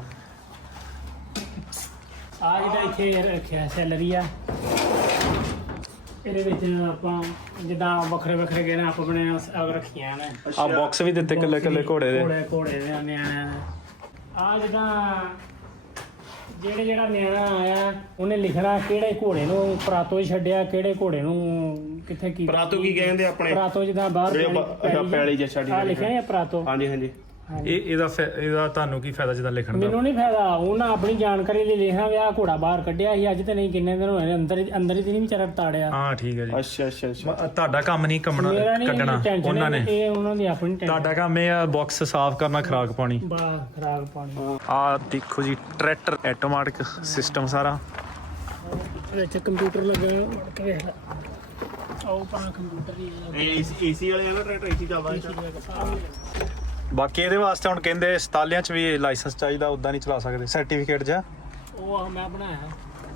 ਆ ਜਿਹੜਾ ਇੱਥੇ ਰੱਖਿਆ ਸੈਲਰੀ ਆ ਇਹਦੇ ਵਿੱਚ ਆਪਾਂ ਜਿੱਦਾਂ ਵੱਖਰੇ ਵੱਖਰੇ ਗਏ ਨੇ ਆਪ ਆਪਣੇ ਅਗ ਰੱਖੀਆਂ ਨੇ। ਆ ਬਾਕਸ ਵੀ ਦਿੱਤੇ ਕੱਲੇ ਕੱਲੇ ਘੋੜੇ ਦੇ। ਘੋੜੇ ਘੋੜੇ ਦੇ ਨਿਆਣਿਆਂ ਨੇ ਆ ਜਿੱਦਾਂ ਜਿਹੜੇ ਜਿਹੜਾ ਨਿਆਣਾ ਆਇਆ ਉਹਨੇ ਲਿਖਣਾ ਕਿਹੜੇ ਘੋੜੇ ਨੂੰ ਪ੍ਰਾਤੋ 'ਚ ਛੱਡਿਆ ਕਿਹੜੇ ਘੋੜੇ ਨੂੰ ਕਿੱਥੇ ਕੀ ਪ੍ਰਾਤੋ ਕੀ ਕਹਿੰਦੇ ਆਪਣੇ? ਪ੍ਰਾਤੋ ਜਿੱਦਾਂ ਬਾਹਰ ਪੈਲੀ- 'ਚ ਛੱਡੀ ਆ ਲਿਖਿਆ ਹੈ ਪ੍ਰਾਤੋ। ਹਾਂਜੀ ਹਾਂਜੀ। ਇਹ ਇਹਦਾ ਫਾਇ- ਇਹਦਾ ਤੁਹਾਨੂੰ ਕੀ ਫਾਇਦਾ ਜਿਹਦਾ ਲਿਖਣ ਦਾ? ਮੈਨੂੰ ਨਹੀਂ ਫਾਇਦਾ। ਉਹਨਾਂ ਆਪਣੀ ਜਾਣਕਾਰੀ ਲਈ ਲਿਖਿਆ ਵਿਆ ਘੋੜਾ ਬਾਹਰ ਕੱਢਿਆ ਸੀ ਅੱਜ ਤੇ ਨਹੀਂ ਕਿੰਨੇ ਦਿਨ ਹੋਏ ਨੇ, ਅੰਦਰ ਹੀ- ਅੰਦਰ ਹੀ ਤੇ ਨਹੀਂ ਵਿਚਾਰਾ ਤਾੜਿਆ। ਹਾਂ ਠੀਕ ਹੈ ਜੀ। ਅੱਛਾ ਅੱਛਾ ਅੱਛਾ। ਮ- ਤੁਹਾਡਾ ਕੰਮ ਨਹੀਂ ਕੰਮਣਾ ਮੇਰਾ ਨਹੀਂ ਕੱਢਣਾ ਟੈਨਸ਼ਨ ਉਹਨਾਂ ਨੇ। ਇਹ ਉਹਨਾਂ ਦੀ ਆਪਣੀ ਟੈਨਸ਼ਨ ਤੁਹਾਡਾ ਕੰਮ ਇਹ ਆ ਬਾਕਸ ਸਾਫ਼ ਕਰਨਾ ਖਰਾਕ ਪਾਣੀ ਬਾ ਖਰਾਬ ਪਾਣੀ ਆ ਦੇਖੋ ਜੀ ਟਰੈਕਟਰ ਆਟੋਮੈਟਿਕ ਸਿਸਟਮ ਸਾਰਾ। ਵਿੱਚ ਕੰਪਿਊਟਰ ਲੱਗਾ ਵੜ ਕੇ ਵੇਖ ਲੈ। ਉਹ ਪਾ ਕੰਪਿਊਟਰ ਹੀ ਏਸੀ ਵਾਲੇ ਆ ਨਾ ਟਰੈਕਟਰ ਏਸੀ ਚੱਲਦਾ ਹੈ। ਬਾਕੀ ਇਹਦੇ ਵਾਸਤੇ ਹੁਣ ਕਹਿੰਦੇ ਸਤਾਲਿਆਂ ਚ ਵੀ ਲਾਇਸੈਂਸ ਚਾਹੀਦਾ ਉਦਾਂ ਨਹੀਂ ਚਲਾ ਸਕਦੇ। ਸਰਟੀਫਿਕੇਟ ਜਾਂ ਉਹ ਆ ਮੈਂ ਬਣਾਇਆ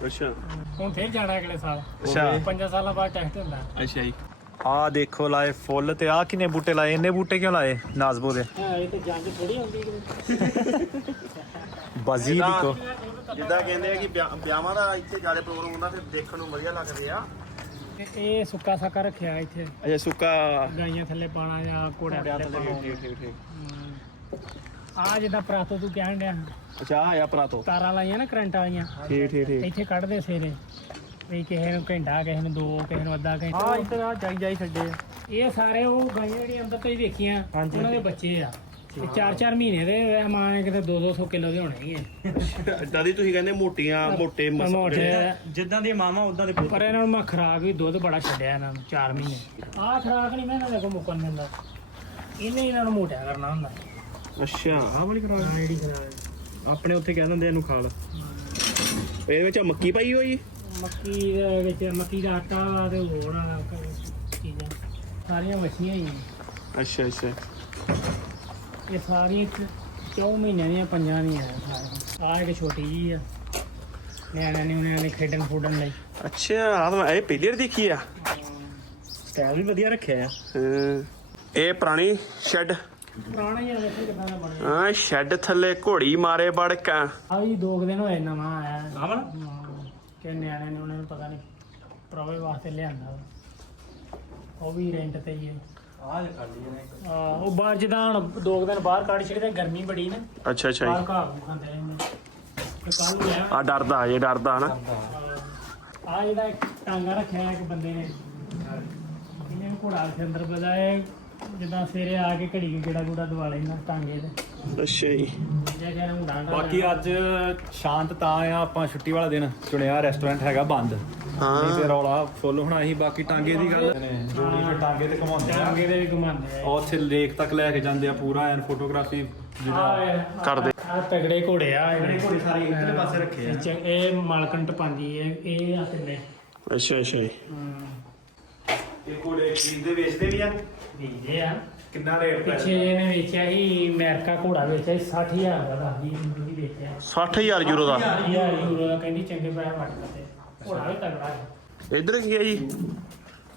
ਅੱਛਾ। ਹੁਣ ਫੇਰ ਜਾਣਾ ਅਗਲੇ ਸਾਲ। ਅੱਛਾ। ਪੰਜਾਂ ਸਾਲਾਂ ਬਾਅਦ ਟੈਸਟ ਹੁੰਦਾ। ਅੱਛਾ ਜੀ। ਆ ਦੇਖੋ ਲਾਏ ਫੁੱਲ ਤੇ ਆ ਕਿੰਨੇ ਬੂਟੇ ਲਾਏ ਇੰਨੇ ਬੂਟੇ ਕਿਉਂ ਲਾਏ ਨਾਜ਼ਬੋ ਦੇ? ਹਾਂ ਇਹ ਤੇ ਜੰਗ ਥੋੜੀ ਹੁੰਦੀ ਕਿ ਬਾਜ਼ੀ ਦੇਖੋ। ਜਿੱਦਾਂ ਕਹਿੰਦੇ ਆ ਕਿ ਵਿਆਹ- ਵਿਆਹਾਂ ਦਾ ਇੱਥੇ ਜ਼ਿਆਦਾ ਪ੍ਰੋਗਰਾਮ ਹੁੰਦਾ ਫਿਰ ਦੇਖਣ ਨੂੰ ਵਧੀਆ ਲੱਗਦੇ ਆ। ਇਹ ਸੁੱਕਾ ਸਾਕਾ ਰੱਖਿਆ ਇੱਥੇ। ਅੱਛਾ ਸੁੱਕਾ। ਗਾਈਆਂ ਥੱਲੇ ਪਾਣਾ ਜਾਂ ਘੋੜਿਆਂ ਥੱਲੇ ਪਾਣਾ ਠੀਕ ਠੀਕ ਠੀਕ ਆ ਜਿੱਦਾਂ ਪ੍ਰਾਤੋ ਤੂੰ ਕਹਿਣ ਡਿਆ। ਅੱਛਾ ਆ ਪ੍ਰਾਤੋ। ਤਾਰਾਂ ਲਾਈਆਂ ਨਾ ਕਰੰਟ ਵਾਲੀਆਂ। ਠੀਕ ਠੀਕ ਠੀਕ। ਇੱਥੇ ਕੱਢਦੇ ਸਵੇਰੇ। ਵੀ ਕਿਸੇ ਨੂੰ ਘੰਟਾ ਕਿਸੇ ਨੂੰ ਦੋ ਕਿਸੇ ਨੂੰ ਅੱਧਾ ਘੰਟਾ। ਆ ਇੱਧਰ ਆ ਜਾਈ ਜਾਈ ਛੱਡੇ। ਇਹ ਸਾਰੇ ਉਹ ਗਾਈਆਂ ਜਿਹੜੀਆਂ ਅੰਦਰ ਤੋਂ ਹੀ ਵੇਖੀਆਂ। ਉਹਨਾਂ ਦੇ ਬੱਚੇ ਆ। ਤੇ 4-4 ਮਹੀਨੇ ਦੇ ਰਹਿਮਾਨ ਕਿਤੇ 2-200 ਕਿਲੋ ਦੇ ਹੋਣੇ ਹੀ ਆ। ਦਾਦੀ ਤੁਸੀਂ ਕਹਿੰਦੇ ਮੋਟੀਆਂ ਮੋਟੇ ਮੋਟੇ। ਜਿੱਦਾਂ ਦੀ ਮਾਮਾ ਉਦਾਂ ਦੇ ਪਰ ਇਹਨਾਂ ਨੂੰ ਮੈਂ ਖਰਾਕ ਵੀ ਦੁੱਧ ਬੜਾ ਛੱਡਿਆ ਇਹਨਾਂ ਨੂੰ 4 ਮਹੀਨੇ। ਆਹ ਖਰਾਕ ਨਹੀਂ ਮੈਂ ਇਹਨਾਂ ਦੇ ਕੋ ਮੁੱਕਣ ਦਿੰਦਾ। ਇਹਨੇ ਇਹਨਾਂ ਨੂੰ ਮੋਟਿਆ ਕਰਨਾ ਹੁੰਦਾ। ਅੱਛਾ। ਆਹ ਵਾਲੀ ਖਰਾਕ। ਆਹ ਜਿਹੜੀ ਖਰਾਕ ਆਪਣੇ ਉੱਥੇ ਕਹਿ ਦਿੰਦੇ ਇਹਨੂੰ ਖਾਲ। ਇਹਦੇ ਵਿੱਚ ਮੱਕੀ ਪਾਈ ਹੋਈ? ਮੱਕੀ ਦੇ ਵਿੱਚ ਮੱਕੀ ਦਾ ਆਟਾ ਵਾ ਤੇ ਹੋਰ ਆ ਚੀਜ਼ਾਂ। ਸਾਰੀਆਂ ਮੱਛੀਆਂ ਹੀ। ਅੱਛਾ ਅੱਛਾ। ਇਹ ਸਾਰੀਆਂ ਚੌ ਮਹੀਨਿਆਂ ਦੀਆਂ ਪੰਜਾਂ ਦੀਆਂ ਆ ਇੱਕ ਛੋਟੀ ਜੀ ਆ। ਨਿਆਣਿਆਂ ਨੇ ਉਹਨਾਂ ਨੇ ਖੇਡਣ ਫੁੱਡਣ ਲਈ। ਅੱਛਾ ਆ ਤਾਂ ਮੈਂ ਇਹ ਪਹਿਲੀ ਵਾਰ ਦੇਖੀ ਆ। ਸਟਾਈਲ ਵੀ ਵਧੀਆ ਰੱਖਿਆ ਆ। ਹਾਂ। ਇਹ ਪੁਰਾਣੀ ਸ਼ੈੱਡ। ਪੁਰਾਣਾ ਹੀ ਆ ਵੇਖੋ ਕਿਦਾਂ ਦਾ ਬਣਿਆ। ਹਾਂ ਸ਼ੈੱਡ ਥੱਲੇ ਘੋੜੀ ਮਾਰੇ ਬੜਕਾ ਆ। ਵੀ ਦੋ ਕੁ ਦਿਨ ਹੋਏ ਨਵਾਂ ਆਇਆ। ਆਹ ਵਾਲਾ? ਹਾਂ, ਕਿ ਨਿਆਣਿਆਂ ਨੇ ਉਹਨਾਂ ਨੂੰ ਪਤਾ ਨਹੀਂ ਪ੍ਰੋਵੇ ਵਾਸਤੇ ਲਿਆਂਦਾ ਵਾ। ਉਹ ਵੀ ਰੈਂਟ ਤੇ ਹੀ ਹੈ ਆਹ ਜੇ ਕਰ ਲਈ ਆ, ਉਹ ਬਾਹਰ ਜਿੱਦਾਂ ਹੁਣ ਦੋ ਕੁ ਦਿਨ ਬਾਹਰ ਕੱਢ ਛੱਡਦੇ ਗਰਮੀ ਬੜੀ ਨਾ। ਅੱਛਾ ਅੱਛਾ ਬਾਹਰ ਜੀ ਘਾਹ ਨੂੰ ਖਾਂਦੇ ਰਹਿੰਦੇ। ਤੇ ਕੱਲ ਨੂੰ ਲਿਆ ਆ ਡਰਦਾ ਇਹ ਡਰਦਾ ਨਾ ਆ ਜਿਹੜਾ ਇੱਕ ਟਾਂਗਾ ਰੱਖਿਆ ਇੱਕ ਬੰਦੇ ਨੇ। ਇਹਨੇ ਨੂੰ ਘੋੜਾ ਦੇ ਅੰਦਰ ਬਜਾਏ ਜਿੱਦਾਂ ਸਵੇਰੇ ਆ ਕੇ ਘੜੀ ਕੇ ਕਿਹੜਾ ਗੂੜਾ ਦਵਾ ਲੈਂਦਾ ਟਾਂਗੇ ਤੇ। ਅੱਛਾ ਜੀ। ਜੇ ਕਹਿੰਦਾ ਨੂੰ ਡਾਂਗਾ ਬਾਕੀ ਅੱਜ ਸ਼ਾਂਤ ਤਾਂ ਆ ਆਪਾਂ ਛੁੱਟੀ ਵਾਲਾ ਦਿਨ ਚੁਣਿਆ ਰੈਸਟੋਰੈਂਟ ਹੈਗਾ ਬੰਦ। ਨਹੀਂ ਹਾਂ ਤੇ ਰੌਲਾ ਫੁੱਲ ਹੋਣਾ ਸੀ ਬਾਕੀ ਟਾਂਗੇ ਦੀ ਗੱਲ। ਜੋੜੀ ਤੇ ਟਾਂਗੇ ਤੇ ਘਮਾਉਂਦੇ ਆ। ਟਾਂਗੇ ਦੇ ਵੀ ਘੁਮਾਉਂਦੇ ਆ। ਉੱਥੇ ਲੇਕ ਤੱਕ ਲੈ ਕੇ ਜਾਂਦੇ ਆ ਪੂਰਾ ਐਨ ਫੋਟੋਗ੍ਰਾਫੀ ਜਿਹਦਾ ਕਰਦੇ। ਆ ਤਗੜੇ ਘੋੜੇ ਆ ਤਗੜੇ ਘੋੜੇ ਸਾਰੇ ਇੱਧਰਲੇ ਪਾਸੇ ਰੱਖੇ ਆ। ਇਹ ਚ- ਇਹ ਮਾਲਕਣ ਟਪਾਂਦੀ ਹੈ ਇਹ ਆ ਤਿੰਨੇ। ਅੱਛਾ ਅੱਛਾ ਜੀ। ਇਹ ਘੋੜੇ ਖਰੀਦਦੇ ਵੇਚਦੇ ਵੀ ਆ? ਵੇਚਦੇ ਆ। ਕਿੰਨਾ ਰੇਟ ਪਿੱਛੇ ਇਹਨੇ ਵੇਚਿਆ ਸੀ ਅਮਰੀਕਾ ਘੋੜਾ ਵੇਚਿਆ ਸੀ 60000 ਦਾ ਮੈਨੂੰ ਵੀ ਵੇਚਿਆ। 60000 ਯੂਰੋ ਦਾ। 60000 ਯੂਰੋ ਦਾ ਕਹਿੰਦੀ ਚੰਗੇ ਪੈਸੇ ਵੱਟ ਕਰਦੇ ਘੋੜਾ ਵੀ ਤਗੜਾ ਹੈ ਇੱਧਰ ਕੀ ਹੈ ਜੀ?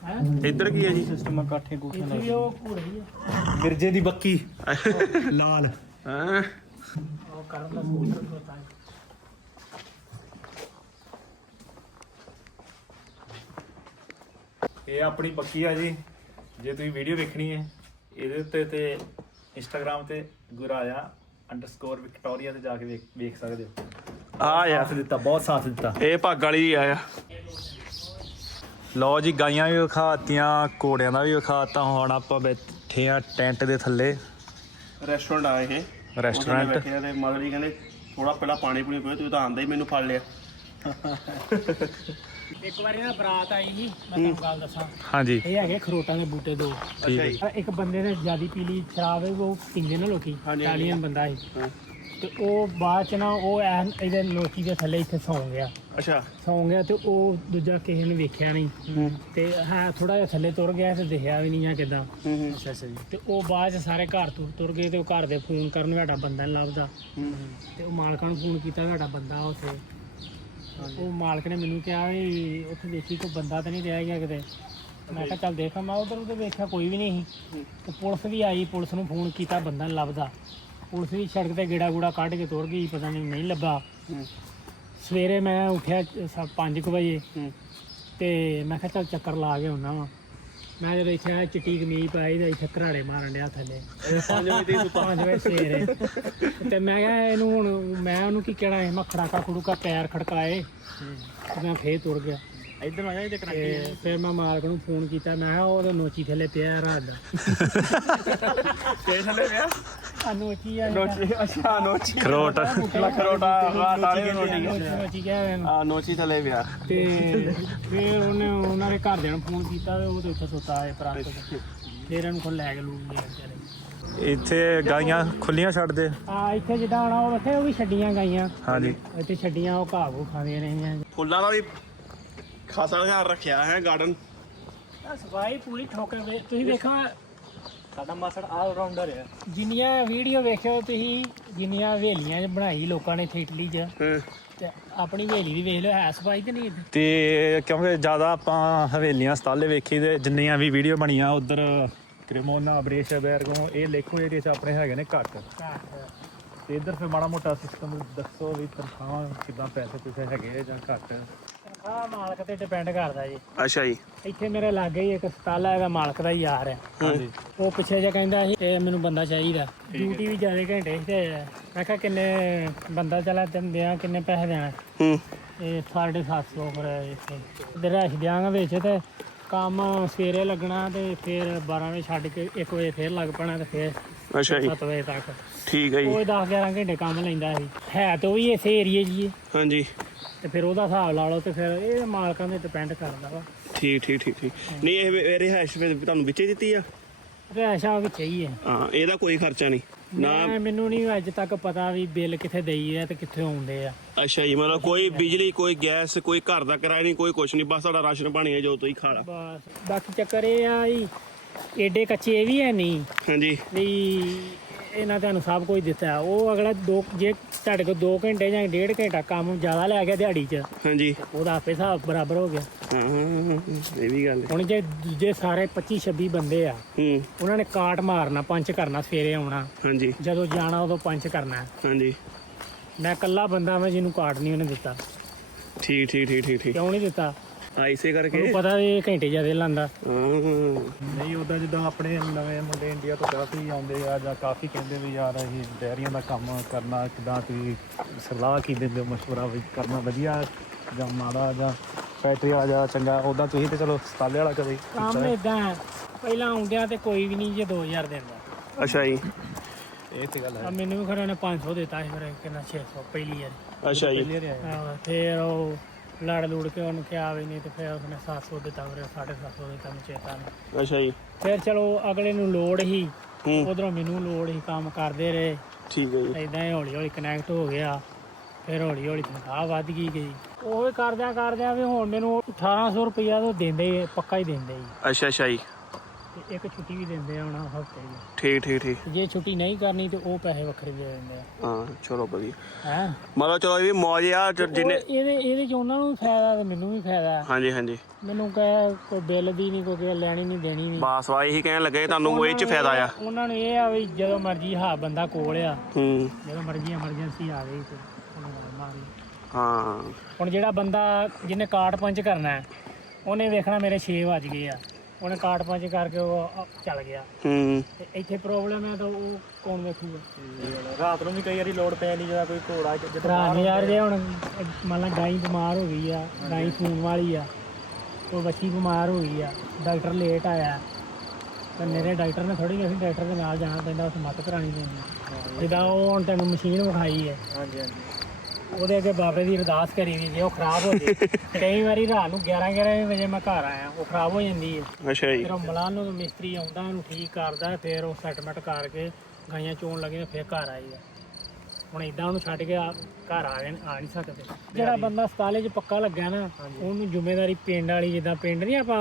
ਹੈ ਇੱਧਰ ਕੀ ਹੈ ਜੀ? ਸਿਸਟਮ ਕਾਠੇ ਕੂਠੇ ਇੱਥੇ ਵੀ ਉਹ ਘੋੜੇ ਹੀ ਆ। ਮਿਰਜੇ ਦੀ ਬੱਕੀ। ਲਾਲ। ਹਾਂ। ਉਹ ਕਰਨ ਦਾ ਸਕੂਟਰ ਪਤਾ ਹੈ। ਇਹ ਆਪਣੀ ਬੱਕੀ ਆ ਜੀ। ਜੇ ਤੁਸੀਂ ਵੀਡੀਓ ਵੇਖਣੀ ਹੈ ਇਹਦੇ ਉੱਤੇ ਤੇ ਇੰਸਟਾਗ੍ਰam ਤੇ ਗੁਰਾਇਆ ਅੰਡਰਸਕੋਰ ਵਿਕਟੋਰੀਆ ਤੇ ਜਾ ਕੇ ਵੇਖ ਵੇਖ ਸਕਦੇ ਹੋ। ਆ ਯਾਰ ਸਾਥ ਦਿੱਤਾ ਬਹੁਤ ਸਾਥ ਦਿੱਤਾ। ਇਹ ਭਾਗ ਵਾਲੀ ਆਇਆ। ਲਓ ਜੀ ਗਾਈਆਂ ਵੀ ਵਿਖਾਤੀਆਂ ਘੋੜਿਆਂ ਦਾ ਵੀ ਵਿਖਾਤਾ ਹੁਣ ਆਪਾਂ ਬੈਠੇ ਆ ਟੈਂਟ ਦੇ ਥੱਲੇ। ਰੈਸਟੋਰੈਂਟ ਆ ਇਹ। ਰੈਸਟੋਰੈਂਟ ਬੈਠੇ ਆ ਤੇ ਮਦਰ ਜੀ ਕਹਿੰਦੇ ਥੋੜਾ ਪਹਿਲਾਂ ਪਾਣੀ ਪੂਣੀ ਪੀਓ ਤੂੰ ਤਾਂ ਆਂਦਾ ਹੀ ਮੈਨੂੰ ਫੜ ਲਿਆ। ਇੱਕ ਵਾਰੀ ਨਾ ਬਰਾਤ ਆਈ ਸੀ ਮੈਂ ਤੁਹਾਨੂੰ ਗੱਲ ਦੱਸਾਂ। ਹਾਂਜੀ। ਇਹ ਹੈਗੇ ਖਰੋਟਾਂ ਦੇ ਬੂਟੇ ਦੋ। ਠੀਕ ਹੈ। ਆ ਇੱਕ ਬੰਦੇ ਨੇ ਜਿਆਦੀ ਪੀਲੀ ਸ਼ਰਾਬ ਉਹ ਪੀਂਦੇ ਨਾ ਲੋਕੀ। ਇਟਾਲੀਅਨ ਬੰਦਾ ਸੀ ਹਾਂ। ਤੇ ਉਹ ਬਾਅਦ ਚ ਨਾ ਉਹ ਐਨ ਇਹਦੇ ਲੋਕੀ ਦੇ ਥੱਲੇ ਇੱਥੇ ਸੌਂ ਗਿਆ। ਅੱਛਾ। ਸੌਂ ਗਿਆ ਤੇ ਉਹ ਦੂਜਾ ਕਿਸੇ ਨੇ ਵੇਖਿਆ ਨਹੀਂ। ਤੇ ਹਾਂ ਥੋੜਾ ਜਿਹਾ ਥੱਲੇ ਤੁਰ ਗਿਆ ਤੇ ਦਿਖਿਆ ਵੀ ਨਹੀਂ ਆ ਕਿਦਾਂ। ਅੱਛਾ ਅੱਛਾ ਜੀ। ਤੇ ਉਹ ਬਾਅਦ ਚ ਸਾਰੇ ਘਰ ਤੁਰ ਤੁਰ ਗਏ ਤੇ ਉਹ ਘਰ ਦੇ ਫੋਨ ਕਰਨ ਸਾਡਾ ਬੰਦਾ ਨੀ ਲੱਭਦਾ। ਤੇ ਉਹ ਮਾਲਕਾਂ ਨੂੰ ਫੋਨ ਕੀਤਾ ਸਾਡਾ ਬੰਦਾ ਉੱਥੇ। ਉਹ ਮਾਲਕ ਨੇ ਮੈਨੂੰ ਕਿਹਾ ਵੀ ਉੱਥੇ ਦੇਖੀ ਕੋਈ ਬੰਦਾ ਤਾਂ ਨਹੀਂ ਰਹਿ ਗਿਆ ਕਿਤੇ। ਮੈਂ ਕਿਹਾ ਚੱਲ ਦੇਖਾਂ ਮੈਂ ਉਧਰ ਉਧਰ ਵੇਖਿਆ ਕੋਈ ਵੀ ਨਹੀਂ ਸੀ। ਤੇ ਪੁਲਿਸ ਵੀ ਆਈ ਪੁਲਿਸ ਨੂੰ ਫੋਨ ਕੀਤਾ ਬੰਦਾ ਨੀ ਲੱਭਦਾ। ਪੁਲਿਸ ਵੀ ਸੜਕ ਤੇ ਗੇੜਾ ਗੂੜਾ ਕੱਢ ਕੇ ਤੁਰ ਗਈ ਪਤਾ ਨਹੀਂ ਨਹੀਂ ਲੱਭਾ। ਹੂੰ। ਸਵੇਰੇ ਮੈਂ ਉੱਠਿਆ 5 ਵਜੇ ਹੂੰ। ਤੇ ਮੈਂ ਕਿਹਾ ਚੱਲ ਚੱਕਰ ਲਾ ਕੇ ਆਉਣਾ ਵਾ। ਮੈਂ ਜਦੋਂ ਇੱਥੇ ਆਇਆ ਚਿੱਟੀ ਕਮੀਜ਼ ਪਾਈ ਤੇ ਇੱਥੇ ਘਰਾੜੇ ਮਾਰਨ ਡਿਆ ਥੱਲੇ। ਪੰਜ ਵਜੇ ਦੀ ਪੰਜ ਵਜੇ ਸਵੇਰੇ। ਤੇ ਮੈਂ ਕਿਹਾ ਇਹਨੂੰ ਹੁਣ ਮੈਂ ਉਹਨੂੰ ਕੀ ਕਹਿਣਾ ਇਹ ਮੈਂ ਖੜਾਕਾ ਖੜੂਕਾ ਪੈਰ ਖੜਕਾਏ। ਤੇ ਮੈਂ ਫੇਰ ਤੁਰ ਗਿਆ। ਇਧਰ ਆ ਜਾ ਇਹਦੇ ਕਰਾ ਤੇ ਫਿਰ ਮੈਂ ਮਾਲਕ ਨੂੰ ਫੋਨ ਕੀਤਾ ਮੈਂ ਕਿਹਾ ਉਹਦੇ ਨੋਚੀ ਥੱਲੇ ਪਿਆ ਰਾਤ ਦਾ। ਤੇ ਥੱਲੇ ਪਿਆ? ਅਨੋਚੀ ਆ। ਨੋਚੀ ਅੱਛਾ ਨੋਚੀ। ਖਰੋਟ। ਲਖਰੋਟਾ ਰਾਟਾਲੇ ਰੋਟੀ। ਨੋਚੀ ਕਹਿ ਆ ਨੋਚੀ ਥੱਲੇ ਪਿਆ। ਤੇ ਫਿਰ ਉਹਨੇ ਉਹਨਾਂ ਦੇ ਘਰਦਿਆਂ ਨੂੰ ਫੋਨ ਕੀਤਾ ਤੇ ਉਹ ਤੇ ਉੱਥੇ ਸੁੱਤਾ ਹੈ ਪ੍ਰਾਂਤ ਫਿਰ ਇਹਨੂੰ ਕੋਲ ਲੈ ਕੇ ਲੂ ਗਏ ਵਿਚਾਰੇ। ਇੱਥੇ ਗਾਈਆਂ ਖੁੱਲੀਆਂ ਛੱਡ ਦੇ ਆ ਇੱਥੇ ਜਿੱਦਾਂ ਆਣਾ ਉਹ ਵੇਖੇ ਉਹ ਵੀ ਛੱਡੀਆਂ ਗਾਈਆਂ। ਹਾਂਜੀ। ਇੱਥੇ ਛੱਡੀਆਂ ਉਹ ਘਾਹ ਘੂ ਖਾਂਦੀਆਂ ਰਹੀਆਂ। ਫੁੱਲਾਂ ਦਾ ਵੀ ਖਾਸਾ ਧਿਆਨ ਰੱਖਿਆ ਹੈ ਗਾਰਡਨ। ਸਫ਼ਾਈ ਪੂਰੀ ਠੋਕੇ ਵੇ ਤੁਸੀਂ ਵੇਖੋ ਸਾਡਾ ਮਾਸੜ ਆਲ ਰਾਉਂਡਰ ਹੈ ਜਿੰਨੀਆਂ ਵੀਡੀਓ ਵੇਖਿਓ ਤੁਸੀਂ ਜਿੰਨੀਆਂ ਹਵੇਲੀਆਂ ਬਣਾਈ ਲੋਕਾਂ ਨੇ ਥੀਟਲੀ 'ਚ। ਤੇ ਆਪਣੀ ਹਵੇਲੀ ਦੀ ਵੇਖ ਲਓ ਹੈ ਸਫ਼ਾਈ ਤੇ ਨਹੀਂ ਇੱਥੇ? ਤੇ ਕਿਉਂਕਿ ਜ਼ਿਆਦਾ ਆਪਾਂ ਹਵੇਲੀਆਂ ਸਤਾਲੇ ਵੇਖੀ ਤੇ ਜਿੰਨੀਆਂ ਵੀ ਵੀਡੀਓ ਬਣੀਆਂ ਉਧਰ ਕ੍ਰਿਮੋਨਾ ਬਰੇਸ਼ ਬੈਰਗੋ ਇਹ ਲੇਖੋ ਏਰੀਆ ਚ ਆਪਣੇ ਹੈਗੇ ਨੇ ਘੱਟ। ਤੇ ਇੱਧਰ ਫਿਰ ਮਾੜਾ ਮੋਟਾ ਸਿਸਟਮ ਦੱਸੋ ਵੀ ਤਨਖਾਹਾਂ ਕਿਦਾਂ ਪੈਸੇ ਪੂਸੇ ਹੈਗੇ ਆ ਜਾਂ ਘੱਟ। ਆ ਮਾਲਕ ਤੇ ਡਿਪੈਂਡ ਕਰਦਾ ਜੀ। ਅੱਛਾ ਜੀ। ਇੱਥੇ ਮੇਰੇ ਲਾਗੇ ਹੀ ਇੱਕ ਸਟਾਲ ਹੈਗਾ ਮਾਲਕ ਦਾ ਹੀ ਯਾਰ ਹੈ ਹਾਂਜੀ। ਉਹ ਪਿੱਛੇ ਜਿਹਾ ਕਹਿੰਦਾ ਸੀ ਇਹ ਮੈਨੂੰ ਬੰਦਾ ਚਾਹੀਦਾ। ਡਿਊਟੀ ਵੀ ਜ਼ਿਆਦਾ ਘੰਟੇ ਸੀ ਤੇ ਮੈਂ ਕਿਹਾ ਕਿੰਨੇ ਬੰਦਾ ਚਲਾ ਦਿੰਦੇ ਆ ਕਿੰਨੇ ਪੈਸੇ ਦੇਣਾ। ਹੂੰ। ਇਹ 750 ਫਿਰ ਇੱਥੇ। ਦਿਆਂਗਾ ਵਿੱਚ ਤੇ ਕੰਮ ਸਵੇਰੇ ਲੱਗਣਾ ਤੇ ਫਿਰ 12 ਵਜੇ ਛੱਡ ਕੇ 1 ਵਜੇ ਫਿਰ ਲੱਗ ਪੈਣਾ ਤੇ ਫਿਰ ਅੱਛਾ ਜੀ। 7 ਵਜੇ ਤੱਕ। ਠੀਕ ਹੈ ਜੀ। ਉਹ 10 11 ਘੰਟੇ ਕੰਮ ਲੈਂਦਾ ਸੀ। ਹੈ ਤਾਂ ਉਹ ਵੀ ਇਸੇ ਏਰੀਏ 'ਚ ਹੀ ਹੈ। ਹਾਂਜੀ। ਤੇ ਫਿਰ ਉਹਦਾ ਹਿਸਾਬ ਲਾ ਲਓ ਤੇ ਫਿਰ ਇਹ ਮਾਲਕਾਂ ਤੇ ਡਿਪੈਂਡ ਕਰਦਾ ਵਾ। ਠੀਕ ਠੀਕ ਠੀਕ ਠੀਕ। ਨਹੀਂ ਇਹ ਰਿਹਾਇਸ਼ ਫਿਰ ਤੁਹਾਨੂੰ ਵਿੱਚੇ ਦਿੱਤੀ ਆ? ਰਹਿਸ਼ਾ ਵਿੱਚ ਹੀ ਹੈ। ਹਾਂ ਇਹਦਾ ਕੋਈ ਖਰਚਾ ਨਹੀਂ। ਨਾ ਮੈਂ ਮੈਨੂੰ ਨਹੀਂ ਅੱਜ ਤੱਕ ਪਤਾ ਵੀ ਬਿੱਲ ਕਿੱਥੇ ਦੇਈ ਹੈ ਤੇ ਕਿੱਥੇ ਆਉਂਦੇ ਆ। ਅੱਛਾ ਜੀ ਮਤਲਬ ਕੋਈ ਬਿਜਲੀ ਕੋਈ ਗੈਸ ਕੋਈ ਘਰ ਦਾ ਕਿਰਾਇਆ ਨਹੀਂ ਕੋਈ ਕੁਛ ਨਹੀਂ। ਬਸ ਤੁਹਾਡਾ ਰਾਸ਼ਨ ਪਾਣੀ ਹੈ ਜੋ ਤੁਸੀਂ ਖਾ ਲਾ। ਬਸ। ਬਾਕੀ ਚੱਕਰ ਇਹ ਆ ਵੀ ਏਡੇ ਕੱਚੇ ਇਹ ਵੀ ਹੈ ਨਹੀਂ। ਹਾਂਜੀ। ਵੀ ਇਹਨਾਂ ਤੁਹਾਨੂੰ ਸਭ ਕੁਝ ਦਿੱਤਾ। ਉਹ ਅਗਲਾ ਦੋ ਜੇ ਤੁਹਾਡੇ ਕੋਲ 2 ਘੰਟੇ ਜਾਂ 1.5 ਘੰਟਾ ਕੰਮ ਜ਼ਿਆਦਾ ਲੈ ਗਿਆ ਦਿਹਾੜੀ 'ਚ ਹਾਂਜੀ। ਉਹਦਾ ਆਪੇ ਹਿਸਾਬ ਬਰਾਬਰ ਹੋ ਗਿਆ। ਹਾਂ ਇਹ ਵੀ ਗੱਲ ਹੈ। ਹੁਣ ਜੇ ਦੂਜੇ ਸਾਰੇ 25 26 ਬੰਦੇ ਆ ਹੂੰ। ਉਹਨਾਂ ਨੇ ਕਾਟ ਮਾਰਨਾ ਪੰਚ ਕਰਨਾ ਸਵੇਰੇ ਆਉਣਾ। ਹਾਂਜੀ। ਜਦੋਂ ਜਾਣਾ ਉਦੋਂ ਪੰਚ ਕਰਨਾ। ਹਾਂਜੀ। ਮੈਂ ਇਕੱਲਾ ਬੰਦਾ ਮੈਂ ਜਿਹਨੂੰ ਕਾਟ ਨਹੀਂ ਉਹਨੇ ਦਿੱਤਾ। ਠੀਕ ਠੀਕ ਠੀਕ ਠੀਕ ਠੀਕ। ਕਿਉਂ ਨਹੀਂ ਦਿੱਤਾ? ਆ ਇਸੇ ਕਰਕੇ? ਉਹਨੂੰ ਪਤਾ ਵੀ ਇਹ ਘੰਟੇ ਜ਼ਿਆਦਾ ਲਾਂਦਾ ਹਾਂ। ਨਹੀਂ ਉਦਾਂ ਜਿੱਦਾਂ ਆਪਣੇ ਨਵੇਂ ਮੁੰਡੇ ਇੰਡੀਆ ਤੋਂ ਕਾਫੀ ਆਉਂਦੇ ਆ ਜਾਂ ਕਾਫੀ ਕਹਿੰਦੇ ਵੀ ਯਾਰ ਅਸੀਂ ਡੈਰੀਆਂ ਦਾ ਕੰਮ ਕਰਨਾ ਕਿਦਾਂ ਤੁਸੀਂ ਸਲਾਹ ਕੀ ਦਿੰਦੇ ਹੋ ਮਸ਼ਵਰਾ ਵੀ ਕਰਨਾ ਵਧੀਆ ਜਾਂ ਮਾੜਾ ਜਾਂ ਫੈਕਟਰੀ ਵਾਲਾ ਜਾਂ ਚੰਗਾ ਉਦਾਂ ਤੁਸੀਂ ਤੇ ਚਲੋ ਸਤਾਲੇ ਵਾਲਾ ਕਦੇ ਕੰਮ ਇਦਾਂ ਪਹਿਲਾਂ ਆਉਂਦਿਆਂ ਤੇ ਕੋਈ ਵੀ ਨਹੀਂ ਜੇ 2000 ਦਿੰਦਾ। ਅੱਛਾ ਜੀ। ਇਹ ਤੇ ਗੱਲ ਆ ਮੈਨੂੰ ਵੀ ਖੜਾ ਨੇ 500 ਦਿੱਤਾ ਸੀ ਫਿਰ ਕਿੰਨਾ 600 ਪਹਿਲੀ ਵਾਰ। ਅੱਛਾ ਜੀ। ਹੈ ਹਾਂ, ਫਿਰ ਉਹ ਲੜ ਲੂੜ ਕੇ ਉਹਨੂੰ ਕਿਹਾ ਵੀ ਨਹੀਂ ਤੇ ਫਿਰ ਉਸਨੇ 700 ਦਿੱਤਾ ਫਿਰ 750 ਦਿੱਤਾ ਮੈਨੂੰ ਚੇਤਾ ਨਹੀਂ ਅੱਛਾ ਜੀ। ਫਿਰ ਚਲੋ ਅਗਲੇ ਨੂੰ ਲੋੜ ਹੀ ਹੂੰ। ਉਧਰੋਂ ਮੈਨੂੰ ਲੋੜ ਹੀ ਕੰਮ ਕਰਦੇ ਰਹੇ। ਠੀਕ ਹੈ ਜੀ। ਇਦਾਂ ਹੀ ਹੌਲੀ ਹੌਲੀ ਕਨੈਕਟ ਹੋ ਗਿਆ ਫਿਰ ਹੌਲੀ ਹੌਲੀ ਤਨਖਾਹ ਵੱਧ ਗਈ ਗਈ। ਉਹ ਕਰਦਿਆਂ ਕਰਦਿਆਂ ਵੀ ਹੁਣ ਮੈਨੂੰ 1800 ਰੁਪਇਆ ਤਾਂ ਦਿੰਦੇ ਹੀ ਪੱਕਾ ਹੀ ਦਿੰਦੇ ਹੀ। ਅੱਛਾ ਅੱਛਾ ਜੀ। ਤੇ ਇੱਕ ਛੁੱਟੀ ਵੀ ਦਿੰਦੇ ਆ ਹੁਣ ਹਫ਼ਤੇ ਦੀ। ਠੀਕ ਠੀਕ ਠੀਕ। ਜੇ ਛੁੱਟੀ ਨਹੀਂ ਕਰਨੀ ਤੇ ਉਹ ਪੈਸੇ ਵੱਖਰੇ ਦੇ ਦਿੰਦੇ ਆ। ਹਾਂ ਚਲੋ ਵਧੀਆ। ਹੈ? ਮਤਲਬ ਚਲੋ ਇਹ ਵੀ ਮੌਜ ਆ ਚ- ਜਿੰਨੇ ਇਹਦੇ ਇਹਦੇ ਚ ਉਹਨਾਂ ਨੂੰ ਵੀ ਫਾਇਦਾ ਤੇ ਮੈਨੂੰ ਵੀ ਫਾਇਦਾ। ਹਾਂਜੀ ਹਾਂਜੀ। ਮੈਨੂੰ ਕਹੇ ਕੋਈ ਬਿੱਲ ਦੀ ਨਹੀਂ ਕੋਈ ਕਿਸੇ ਲੈਣੀ ਨਹੀਂ ਦੇਣੀ ਨਹੀਂ ਬਾਸ ਵਾ ਇਹੀ ਕਹਿਣ ਲੱਗੇ ਤੁਹਾਨੂੰ ਇਹ ਚ ਫਾਇਦਾ ਆ। ਉਹਨਾਂ ਨੂੰ ਇਹ ਆ ਵੀ ਜਦੋਂ ਮਰਜ਼ੀ ਹਾਂ ਬੰਦਾ ਕੋਲ ਆ। ਹੂੰ। ਜਦੋਂ ਮਰਜ਼ੀ ਐਮਰਜੈਂਸੀ ਆ ਗਈ ਤੇ ਉਹਨੂੰ ਮਾਰੀ ਹਾਂ। ਹੁਣ ਜਿਹੜਾ ਬੰਦਾ ਜਿਹਨੇ ਕਾਰਡ ਪੰਚ ਕਰਨਾ ਹੈ, ਉਹਨੇ ਵੇਖਣਾ ਮੇਰੇ 6 ਵੱਜ ਗਏ ਆ। ਉਹਨੇ ਕਾਰਡ ਪੰਚ ਕਰਕੇ ਉਹ ਚੱਲ ਗਿਆ। ਹੂੰ। ਤੇ ਇੱਥੇ ਪ੍ਰੋਬਲਮ ਹੈ ਤਾਂ ਉਹ ਕੌਣ ਵੇਖੂਗਾ? ਰਾਤ ਨੂੰ ਵੀ ਕਈ ਵਾਰੀ ਲੋਡ ਪੈ ਨਹੀਂ ਜਦੋਂ ਕੋਈ ਘੋੜਾ ਜਿੱਦਾਂ ਨੇ ਯਾਰ ਜੇ ਹੁਣ ਮੰਨ ਲਾ ਗਾਈ ਬਿਮਾਰ ਹੋ ਗਈ ਆ ਗਾਈ ਸੂਣ ਵਾਲੀ ਆ ਉਹ ਬੱਚੀ ਬਿਮਾਰ ਹੋ ਗਈ ਆ ਡਾਕਟਰ ਲੇਟ ਆਇਆ ਤੇ ਮੇਰੇ ਡਾਕਟਰ ਨੇ ਥੋੜੀ ਅਸੀਂ ਡਾਕਟਰ ਦੇ ਨਾਲ ਜਾਣਾ ਪੈਂਦਾ ਉਸ ਮੱਤ ਕਰਾਣੀ ਪੈਂਦੀ ਜਿੱਦਾਂ ਉਹ ਹੁਣ ਤੈਨੂੰ ਮਸ਼ੀਨ ਵਿਖਾਈ ਹੈ। ਹਾਂਜੀ ਹਾਂਜੀ। ਉਹਦੇ ਅੱਗੇ ਬਾਬੇ ਦੀ ਅਰਦਾਸ ਕਰੀ ਦੀ ਜੇ ਉਹ ਖਰਾਬ ਹੋ ਜੇ। ਕਈ ਵਾਰੀ ਰਾਤ ਨੂੰ 11 11 ਵਜੇ ਮੈਂ ਘਰ ਆਇਆ ਉਹ ਖਰਾਬ ਹੋ ਜਾਂਦੀ ਹੈ। ਅੱਛਾ ਜੀ। ਫਿਰ ਉਹ ਮਲਾਨ ਨੂੰ ਮਿਸਤਰੀ ਆਉਂਦਾ ਉਹਨੂੰ ਠੀਕ ਕਰਦਾ ਫਿਰ ਉਹ ਸੈਟਮੈਂਟ ਕਰਕੇ ਗਾਈਆਂ ਚੋਣ ਲੱਗੇ ਫਿਰ ਘਰ ਆਈਦਾ ਹੁਣ ਇਦਾਂ ਉਹਨੂੰ ਛੱਡ ਕੇ ਆ- ਘਰ ਆ ਗਏ ਆ ਨਹੀਂ ਸਕਦੇ। ਜਿਹੜਾ ਬੰਦਾ ਹਸਪਤਾਲੇ 'ਚ ਪੱਕਾ ਲੱਗਾ ਨਾ ਉਹਨੂੰ ਜ਼ਿੰਮੇਵਾਰੀ ਪਿੰਡ ਵਾਲੀ ਜਿੱਦਾਂ ਪਿੰਡ ਨਹੀਂ ਆਪਾਂ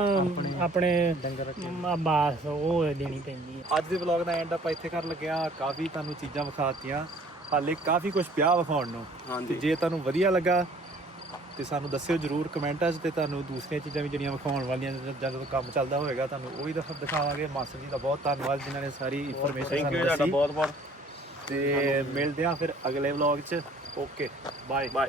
ਆਪਣੇ ਡੰਗਰ ਬਾਸ ਉਹ ਦੇਣੀ ਪੈਂਦੀ ਹੈ। ਅੱਜ ਦੇ ਵਲੌਗ ਦਾ ਐਂਡ ਆਪਾਂ ਇੱਥੇ ਕਰਨ ਲੱਗਿਆ ਕਾਫੀ ਤੁਹਾਨੂੰ ਚੀਜ਼ਾਂ ਵਿਖਾਤੀਆਂ ਹਾਲੇ ਕਾਫੀ ਕੁਝ ਪਿਆ ਵਿਖਾਉਣ ਨੂੰ। ਤੇ ਹਾਂਜੀ ਜੇ ਤੁਹਾਨੂੰ ਵਧੀਆ ਲੱਗਾ ਤੇ ਸਾਨੂੰ ਦੱਸਿਓ ਜਰੂਰ ਕਮੈਂਟਾਂ 'ਚ ਤੇ ਤੁਹਾਨੂੰ ਦੂਸਰੀਆਂ ਚੀਜ਼ਾਂ ਵੀ ਜਿਹੜੀਆਂ ਵਿਖਾਉਣ ਵਾਲੀਆਂ ਜਦ ਜਦੋਂ ਕੰਮ ਚੱਲਦਾ ਹੋਏਗਾ ਤੁਹਾਨੂੰ ਉਹ ਵੀ ਦਿਖਾ- ਦਿਖਾਵਾਂਗੇ। ਮਾਸਟਰ ਜੀ ਦਾ ਬਹੁਤ ਧੰਨਵਾਦ ਜਿਨ੍ਹਾਂ ਨੇ ਸਾਰੀ ਇਨਫੋਰਮੇਸ਼ਨ ਥੈਂਕ ਸਾਨੂੰ ਯੂ ਤੁਹਾਡਾ ਦੱਸੀ। ਬਹੁਤ ਬਹੁਤ। ਤੇ ਮਿਲਦੇ ਆ ਫਿਰ ਅਗਲੇ ਵਲੌਗ 'ਚ। Okay bye bye